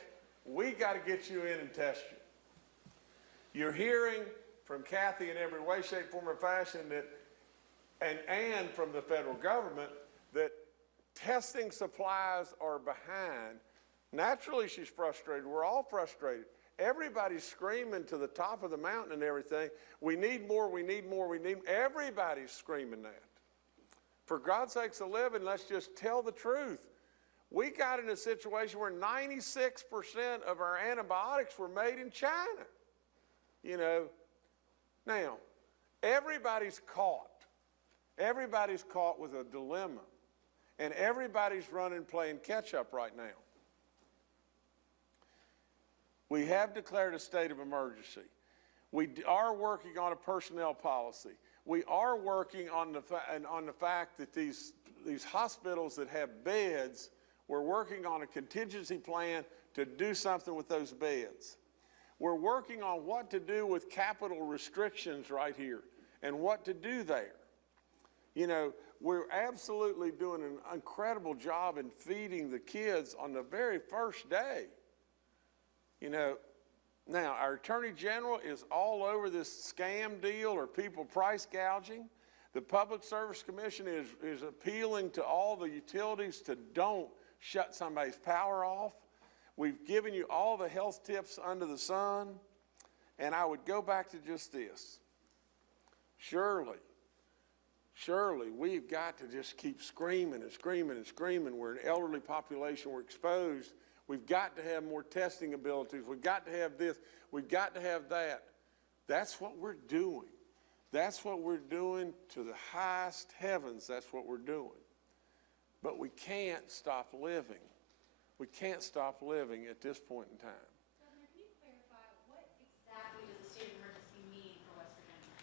we got to get you in and test you. You're hearing from Kathy in every way, shape, form, or fashion that, and from the federal government, that testing supplies are behind. Naturally, she's frustrated. We're all frustrated. Everybody's screaming to the top of the mountain and everything. We need more, we need more, we need more. Everybody's screaming that. For God's sakes of living, let's just tell the truth. We got in a situation where 96% of our antibiotics were made in China. Now, everybody's caught. Everybody's caught with a dilemma. And everybody's running playing catch up right now. We have declared a state of emergency. We are working on a personnel policy. We are working on the fact that these hospitals that have beds, we're working on a contingency plan to do something with those beds. We're working on what to do with capital restrictions right here and what to do there. We're absolutely doing an incredible job in feeding the kids on the very first day. Now, our Attorney General is all over this scam deal or people price gouging. The Public Service Commission is appealing to all the utilities to don't shut somebody's power off. We've given you all the health tips under the sun. And I would go back to just this. Surely, we've got to just keep screaming and screaming and screaming. We're an elderly population. We're exposed. We've got to have more testing abilities. We've got to have this. We've got to have that. That's what we're doing. That's what we're doing to the highest heavens. That's what we're doing. But we can't stop living. We can't stop living at this point in time. Governor, can you clarify what exactly does a state of emergency mean for West Virginia?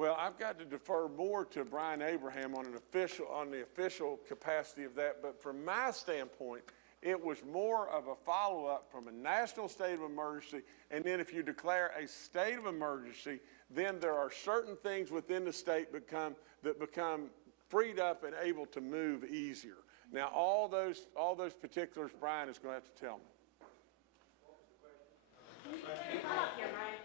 Well, I've got to defer more to Brian Abraham on the official capacity of that. But from my standpoint, it was more of a follow-up from a national state of emergency, and then if you declare a state of emergency, then there are certain things within the state that become freed up and able to move easier. Now, all those particulars, Brian is going to have to tell me. Come up here, Brian.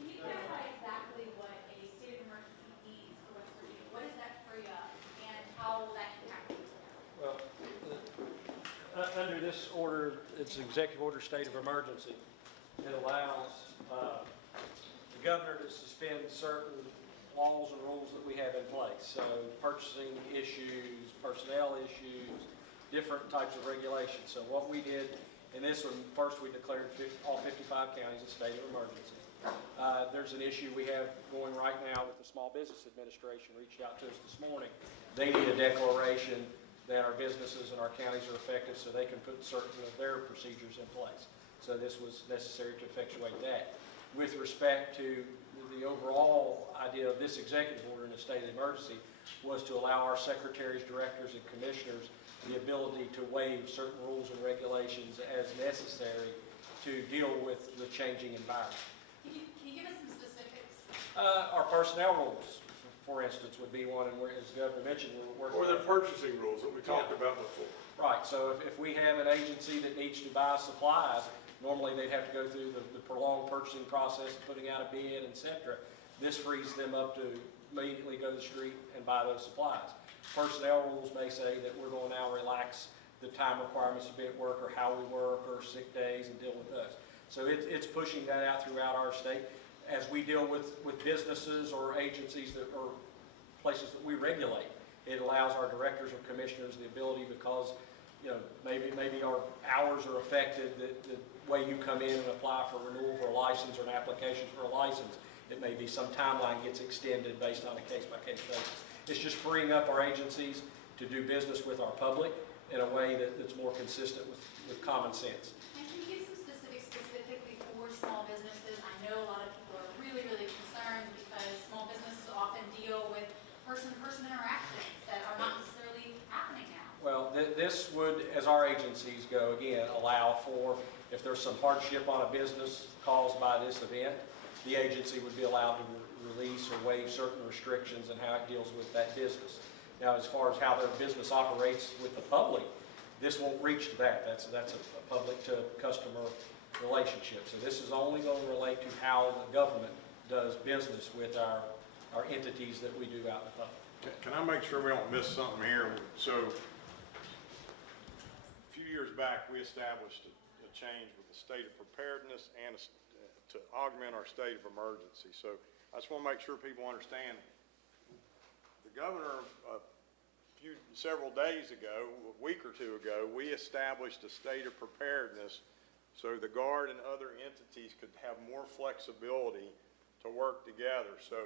Can you clarify exactly what a state of emergency means for West Virginia? What does that free up, and how will that impact you? Well, under this order, it's Executive Order State of Emergency. It allows the governor to suspend certain laws and rules that we have in place. So purchasing issues, personnel issues, different types of regulations. So what we did in this one, first we declared all 55 counties a state of emergency. There's an issue we have going right now with the Small Business Administration, reached out to us this morning. They need a declaration that our businesses and our counties are effective so they can put certain of their procedures in place. So this was necessary to effectuate that. With respect to the overall idea of this executive order in a state of emergency was to allow our secretaries, directors, and commissioners the ability to waive certain rules and regulations as necessary to deal with the changing environment. Can you give us some specifics? Our personnel rules, for instance, would be one, and as the governor mentioned, we're working. Or the purchasing rules that we talked about before. Right, so if we have an agency that needs to buy supplies, normally they'd have to go through the prolonged purchasing process, putting out a bid, et cetera. This frees them up to immediately go to the street and buy those supplies. Personnel rules may say that we're going to now relax the time requirements to be at work or how we work or sick days and deal with those. So it's pushing that out throughout our state. As we deal with businesses or agencies that or places that we regulate, it allows our directors or commissioners the ability, because maybe our hours are affected, the way you come in and apply for renewal for a license or an application for a license, it may be some timeline gets extended based on a case-by-case basis. It's just freeing up our agencies to do business with our public in a way that's more consistent with common sense. And can you give some specifics specifically for small businesses? I know a lot of people are really, really concerned because small businesses often deal with person-to-person interactions that are not necessarily happening now. Well, this would, as our agencies go, again, allow for, if there's some hardship on a business caused by this event, the agency would be allowed to release or waive certain restrictions and how it deals with that business. Now, as far as how their business operates with the public, this won't reach to that. That's a public-to-customer relationship. So this is only going to relate to how the government does business with our entities that we do out in the public. Can I make sure we don't miss something here? So, a few years back, we established a change with the state of preparedness and to augment our state of emergency. So, I just want to make sure people understand. The governor, several days ago, a week or two ago, we established a state of preparedness so the Guard and other entities could have more flexibility to work together. So,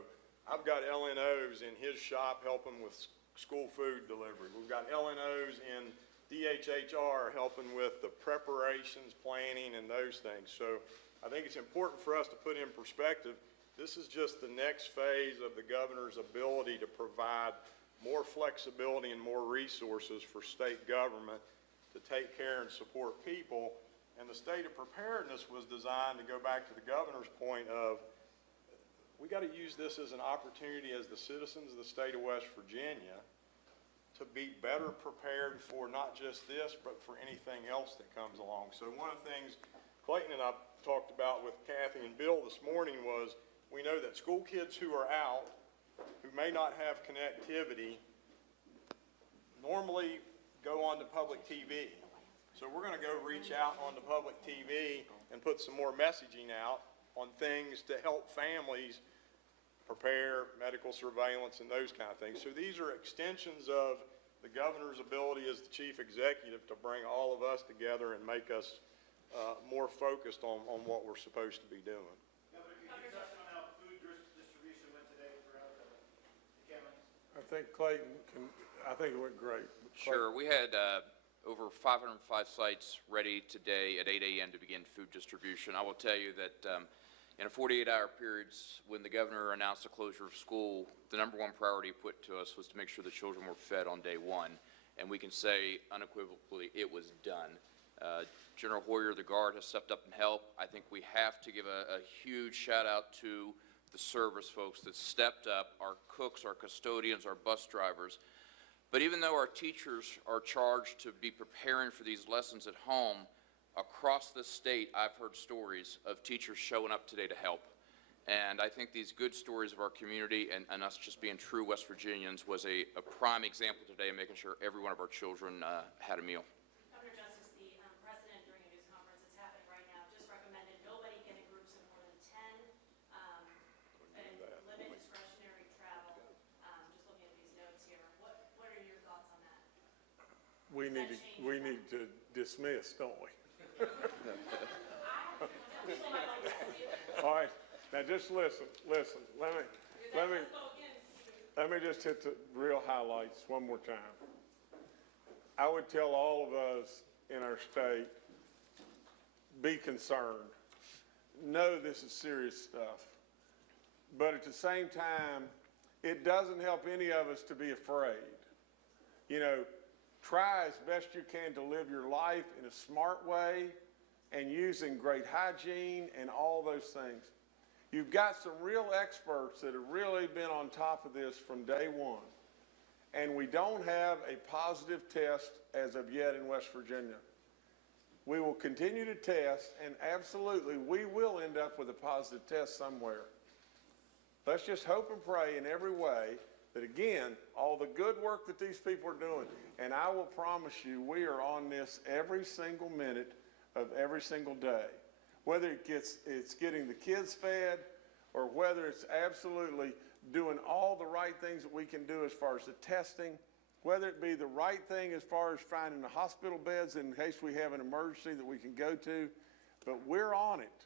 I've got LNOs in his shop helping with school food delivery. We've got LNOs in DHHR helping with the preparations, planning, and those things. So I think it's important for us to put in perspective, this is just the next phase of the governor's ability to provide more flexibility and more resources for state government to take care and support people. And the state of preparedness was designed to go back to the governor's point of, we got to use this as an opportunity as the citizens of the state of West Virginia to be better prepared for not just this, but for anything else that comes along. So one of the things Clayton and I talked about with Kathy and Bill this morning was, we know that school kids who are out, who may not have connectivity, normally go onto public TV. So we're going to go reach out onto public TV and put some more messaging out on things to help families prepare, medical surveillance, and those kind of things. So these are extensions of the governor's ability as the chief executive to bring all of us together and make us more focused on what we're supposed to be doing. Yeah, but if you could touch on how food distribution went today throughout the counties. I think Clayton I think it went great. Sure, we had over 505 sites ready today at 8 a.m. to begin food distribution. I will tell you that in a 48-hour period, when the governor announced the closure of school, the number one priority put to us was to make sure the children were fed on day one. And we can say unequivocally it was done. General Hoyer, the Guard, has stepped up and helped. I think we have to give a huge shout out to the service folks that stepped up, our cooks, our custodians, our bus drivers. But even though our teachers are charged to be preparing for these lessons at home, across the state, I've heard stories of teachers showing up today to help. And I think these good stories of our community and us just being true West Virginians was a prime example today of making sure every one of our children had a meal. Governor Justice, the president during a news conference that's happening right now just recommended nobody get in groups of more than 10 and limit discretionary travel. Just looking at these notes here, what are your thoughts on that? We need to dismiss, don't we? All right, now just listen. Let me just hit the real highlights one more time. I would tell all of us in our state, be concerned. Know this is serious stuff. But at the same time, it doesn't help any of us to be afraid. You know, try as best you can to live your life in a smart way and using great hygiene and all those things. You've got some real experts that have really been on top of this from day one. And we don't have a positive test as of yet in West Virginia. We will continue to test, and absolutely we will end up with a positive test somewhere. Let's just hope and pray in every way that, again, all the good work that these people are doing, and I will promise you we are on this every single minute of every single day. Whether it's getting the kids fed, or whether it's absolutely doing all the right things that we can do as far as the testing, whether it be the right thing as far as finding the hospital beds in case we have an emergency that we can go to, but we're on it.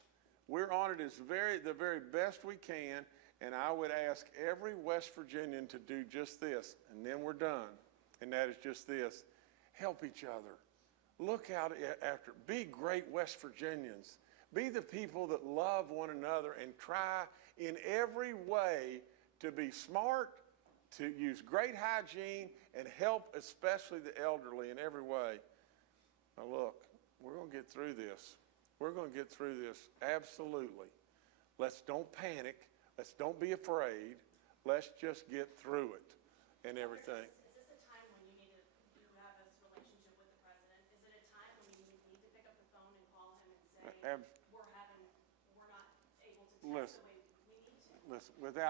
We're on it as the very best we can, and I would ask every West Virginian to do just this, and then we're done, and that is just this. Help each other. Look out after. Be great West Virginians. Be the people that love one another and try in every way to be smart, to use great hygiene, and help especially the elderly in every way. Now look, we're going to get through this. We're going to get through this, absolutely. Don't panic. Don't be afraid. Let's just get through it and everything. Is this a time when you need to have this relationship with the president? Is it a time when you need to pick up the phone and call him and say, we're not able to test the way we need to? Listen,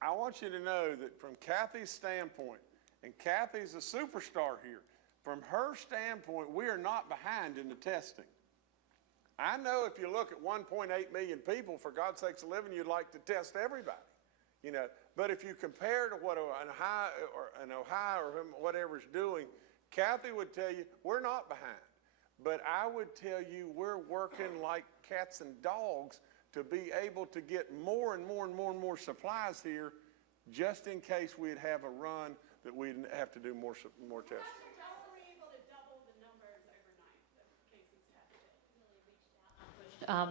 I want you to know that from Kathy's standpoint, and Kathy's a superstar here, from her standpoint, we are not behind in the testing. I know if you look at 1.8 million people, for God's sakes, living, you'd like to test everybody, you know. But if you compare to what an Ohio or whatever's doing, Kathy would tell you we're not behind. But I would tell you we're working like cats and dogs to be able to get more and more and more and more supplies here, just in case we'd have a run that we'd have to do more tests. How are we able to double the numbers overnight of cases tested?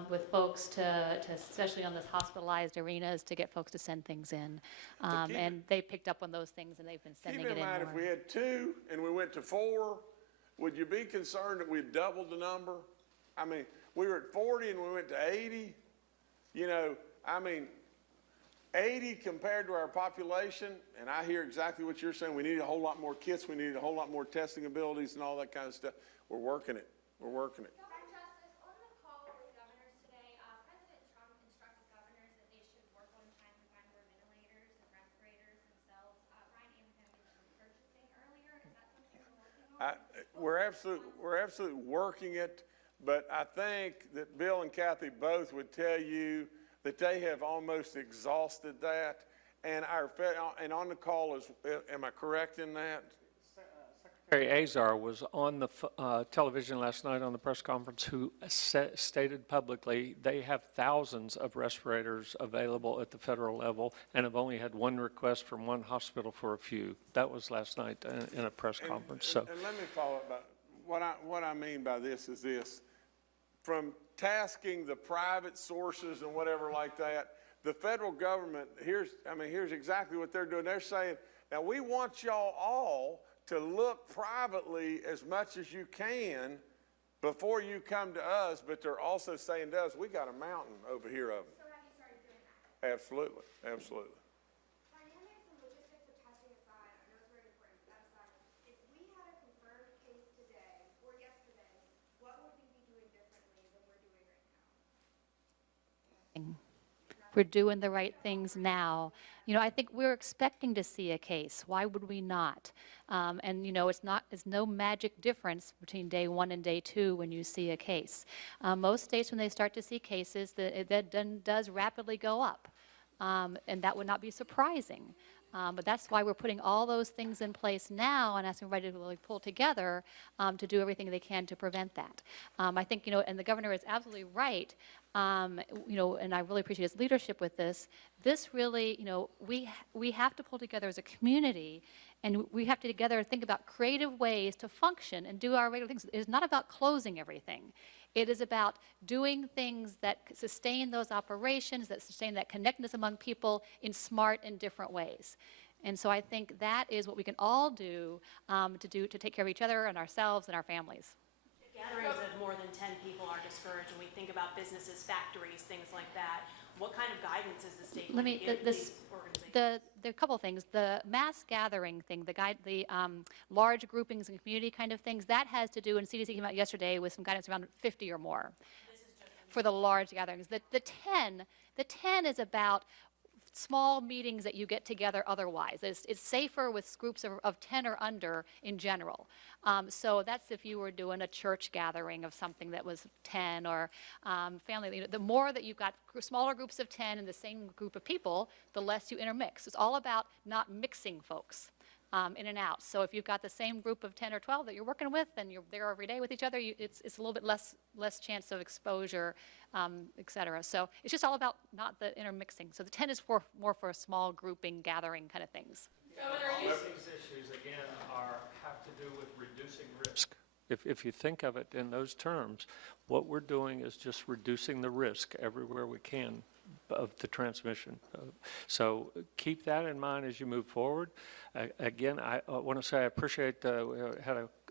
With folks to especially on this hospitalized arenas, to get folks to send things in. And they picked up on those things, and they've been sending it in. Keep in mind, if we had 2 and we went to 4, would you be concerned that we'd doubled the number? I mean, we were at 40 and we went to 80. You know, I mean, 80 compared to our population, and I hear exactly what you're saying. We need a whole lot more kits. We need a whole lot more testing abilities and all that kind of stuff. We're working it. We're working it. Governor Justice, on the call with governors today, President Trump instructed governors that they should work on trying to find more ventilators and respirators themselves. Ryan Abraham mentioned purchasing earlier. Is that something you're working on? We're absolutely working it, but I think that Bill and Kathy both would tell you that they have almost exhausted that. And on the call am I correct in that? Secretary Azar was on the television last night on the press conference, who stated publicly they have thousands of respirators available at the federal level and have only had one request from one hospital for a few. That was last night in a press conference. And let me follow up. What I mean by this is this. From tasking the private sources and whatever like that, the federal government, here's exactly what they're doing. They're saying, now we want y'all all to look privately as much as you can before you come to us, but they're also saying to us, we got a mountain over here of them. So have you started doing that? Absolutely, absolutely. Dynamics and logistics of testing aside, I know it's very important. That aside, We're doing the right things now. You know, I think we're expecting to see a case. Why would we not? And you know, it's no magic difference between day 1 and day 2 when you see a case. Most states, when they start to see cases, that does rapidly go up. And that would not be surprising. But that's why we're putting all those things in place now and asking everybody to really pull together to do everything they can to prevent that. I think, you know, and the governor is absolutely right, you know, and I really appreciate his leadership with this. This really, you know, we have to pull together as a community, and we have to together think about creative ways to function and do our regular things. It's not about closing everything. It is about doing things that sustain those operations, that sustain that connectedness among people in smart and different ways. And so I think that is what we can all do to take care of each other and ourselves and our families. Gatherings of more than 10 people are discouraged when we think about businesses, factories, things like that. What kind of guidance is the state going to give these organizations? There are a couple of things. The mass gathering thing, the large groupings and community kind of things, that has to do, and CDC came out yesterday with some guidance around 50 or more for the large gatherings. The 10 is about small meetings that you get together otherwise. It's safer with groups of 10 or under in general. So that's if you were doing a church gathering of something that was 10 or family. You know, the more that you've got smaller groups of 10 in the same group of people, the less you intermix. It's all about not mixing folks in and out. So if you've got the same group of 10 or 12 that you're working with and you're there every day with each other, it's a little bit less chance of exposure, et cetera. So it's just all about not the intermixing. So the 10 is more for a small grouping, gathering kind of things. All of these issues, again, have to do with reducing risk. If you think of it in those terms, what we're doing is just reducing the risk everywhere we can of the transmission. So keep that in mind as you move forward. Again, I want to say I appreciate we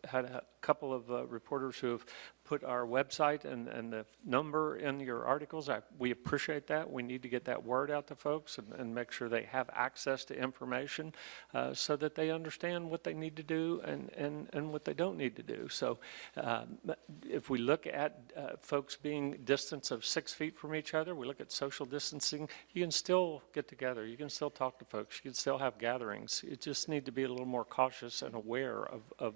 had a couple of reporters who have put our website and the number in your articles. We appreciate that. We need to get that word out to folks and make sure they have access to information so that they understand what they need to do and what they don't need to do. So if we look at folks being distance of 6 feet from each other, we look at social distancing, you can still get together. You can still talk to folks. You can still have gatherings. You just need to be a little more cautious and aware of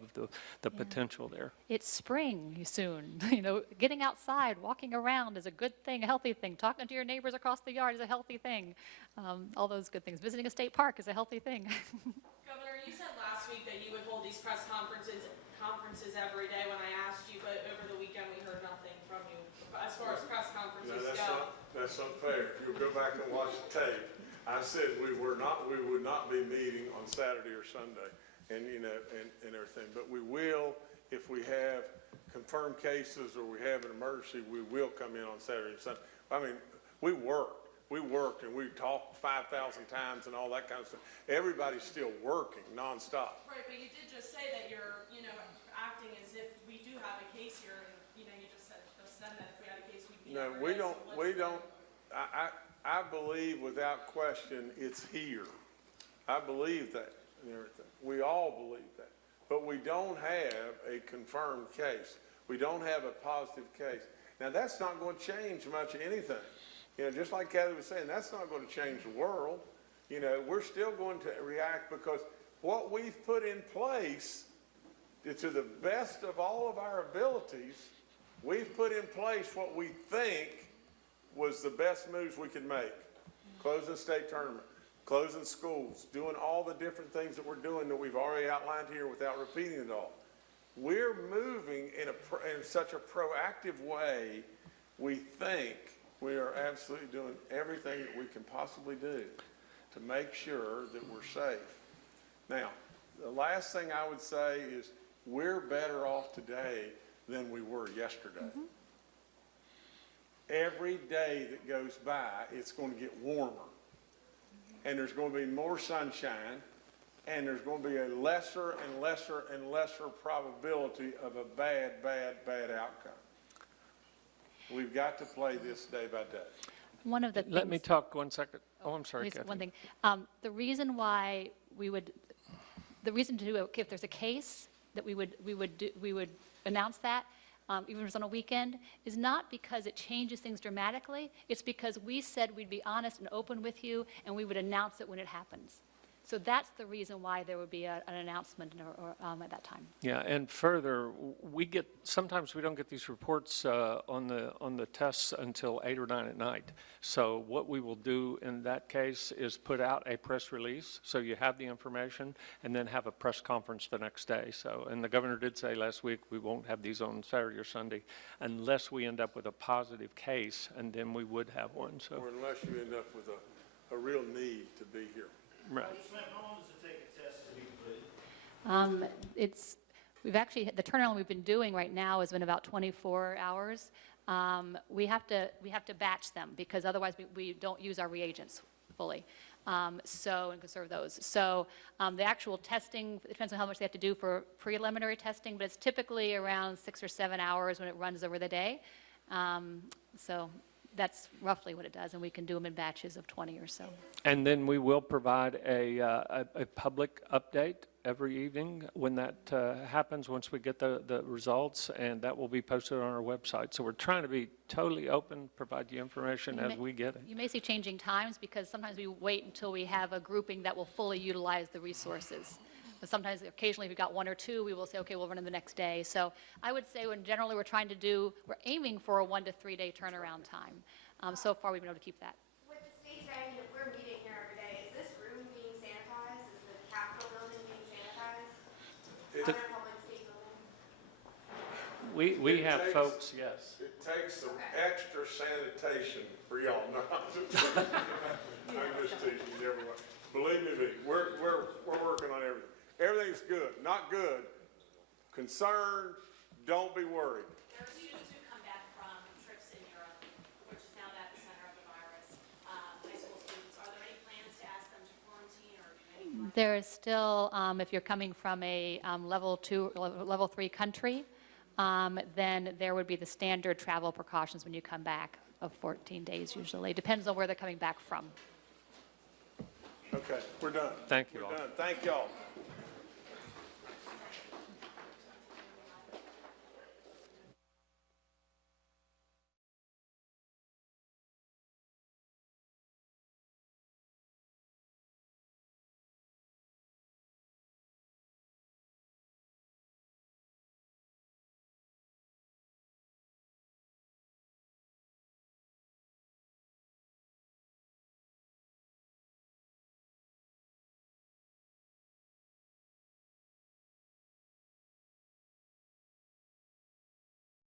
the potential there. It's spring soon. You know, getting outside, walking around is a good thing, a healthy thing. Talking to your neighbors across the yard is a healthy thing. All those good things. Visiting a state park is a healthy thing. Governor, you said last week that you would hold these press conferences every day when I asked you, but over the weekend we heard nothing from you as far as press conferences go. That's unfair. If you'll go back and watch the tape, I said we would not be meeting on Saturday or Sunday, and you know, and everything. But we will, if we have confirmed cases or we have an emergency, we will come in on Saturday and Sunday. I mean, we worked and we talked 5,000 times and all that kind of stuff. Everybody's still working nonstop. Right, but you did just say that you're, you know, acting as if we do have a case here, and you know, you just said that if we had a case, we'd be No, we don't. I believe without question it's here. I believe that and everything. We all believe that. But we don't have a confirmed case. We don't have a positive case. Now, that's not going to change much of anything. You know, just like Kathy was saying, that's not going to change the world. You know, we're still going to react because what we've put in place, to the best of all of our abilities, we've put in place what we think was the best moves we could make. Closing state tournament. Closing schools, doing all the different things that we're doing that we've already outlined here without repeating it all. We're moving in such a proactive way, we think we are absolutely doing everything that we can possibly do to make sure that we're safe. Now, the last thing I would say is we're better off today than we were yesterday. Mm-hmm. Every day that goes by, it's going to get warmer. And there's going to be more sunshine, and there's going to be a lesser and lesser and lesser probability of a bad outcome. We've got to play this day by day. One of the things, let me talk 1 second. Oh, I'm sorry, Kathy. One thing. The reason why the reason to do it, if there's a case that we would announce that. even if it's on a weekend, is not because it changes things dramatically. It's because we said we'd be honest and open with you, and we would announce it when it happens. So that's the reason why there would be an announcement at that time. Yeah, and further, sometimes we don't get these reports on the tests until 8 or 9 at night. So what we will do in that case is put out a press release, so you have the information, and then have a press conference the next day. So, and the governor did say last week we won't have these on Saturday or Sunday unless we end up with a positive case, and then we would have one. So, Or unless you end up with a real need to be here. right. How long does it take a test to be completed? The turnaround we've been doing right now has been about 24 hours. We have to batch them because otherwise we don't use our reagents fully. And conserve those. So the actual testing, it depends on how much they have to do for preliminary testing, but it's typically around 6 or 7 hours when it runs over the day. So that's roughly what it does, and we can do them in batches of 20 or so. And then we will provide a public update every evening when that happens, once we get the results, and that will be posted on our website. So we're trying to be totally open, provide you information as we get it. You may see changing times because sometimes we wait until we have a grouping that will fully utilize the resources. But sometimes, occasionally, if we've got 1 or 2, we will say, okay, we'll run them the next day. So I would say when generally we're aiming for a 1 to 3 day turnaround time. So far, we've been able to keep that. With the state saying that we're meeting here every day, is this room being sanitized? Is the Capitol building being sanitized? Other public state buildings? We have folks, yes. It takes some extra sanitation for y'all. No, I'm just teasing everyone. Believe me, we're working on everything. Everything's good, not good. Concerned, don't be worried. There are students who come back from trips in Europe, which is now the epicenter of the virus. High school students, are there any plans to ask them to quarantine or any? There is still, if you're coming from a level 2, level 3 country, then there would be the standard travel precautions when you come back of 14 days usually. Depends on where they're coming back from. Okay, we're done. Thank you all. We're done. Thank y'all.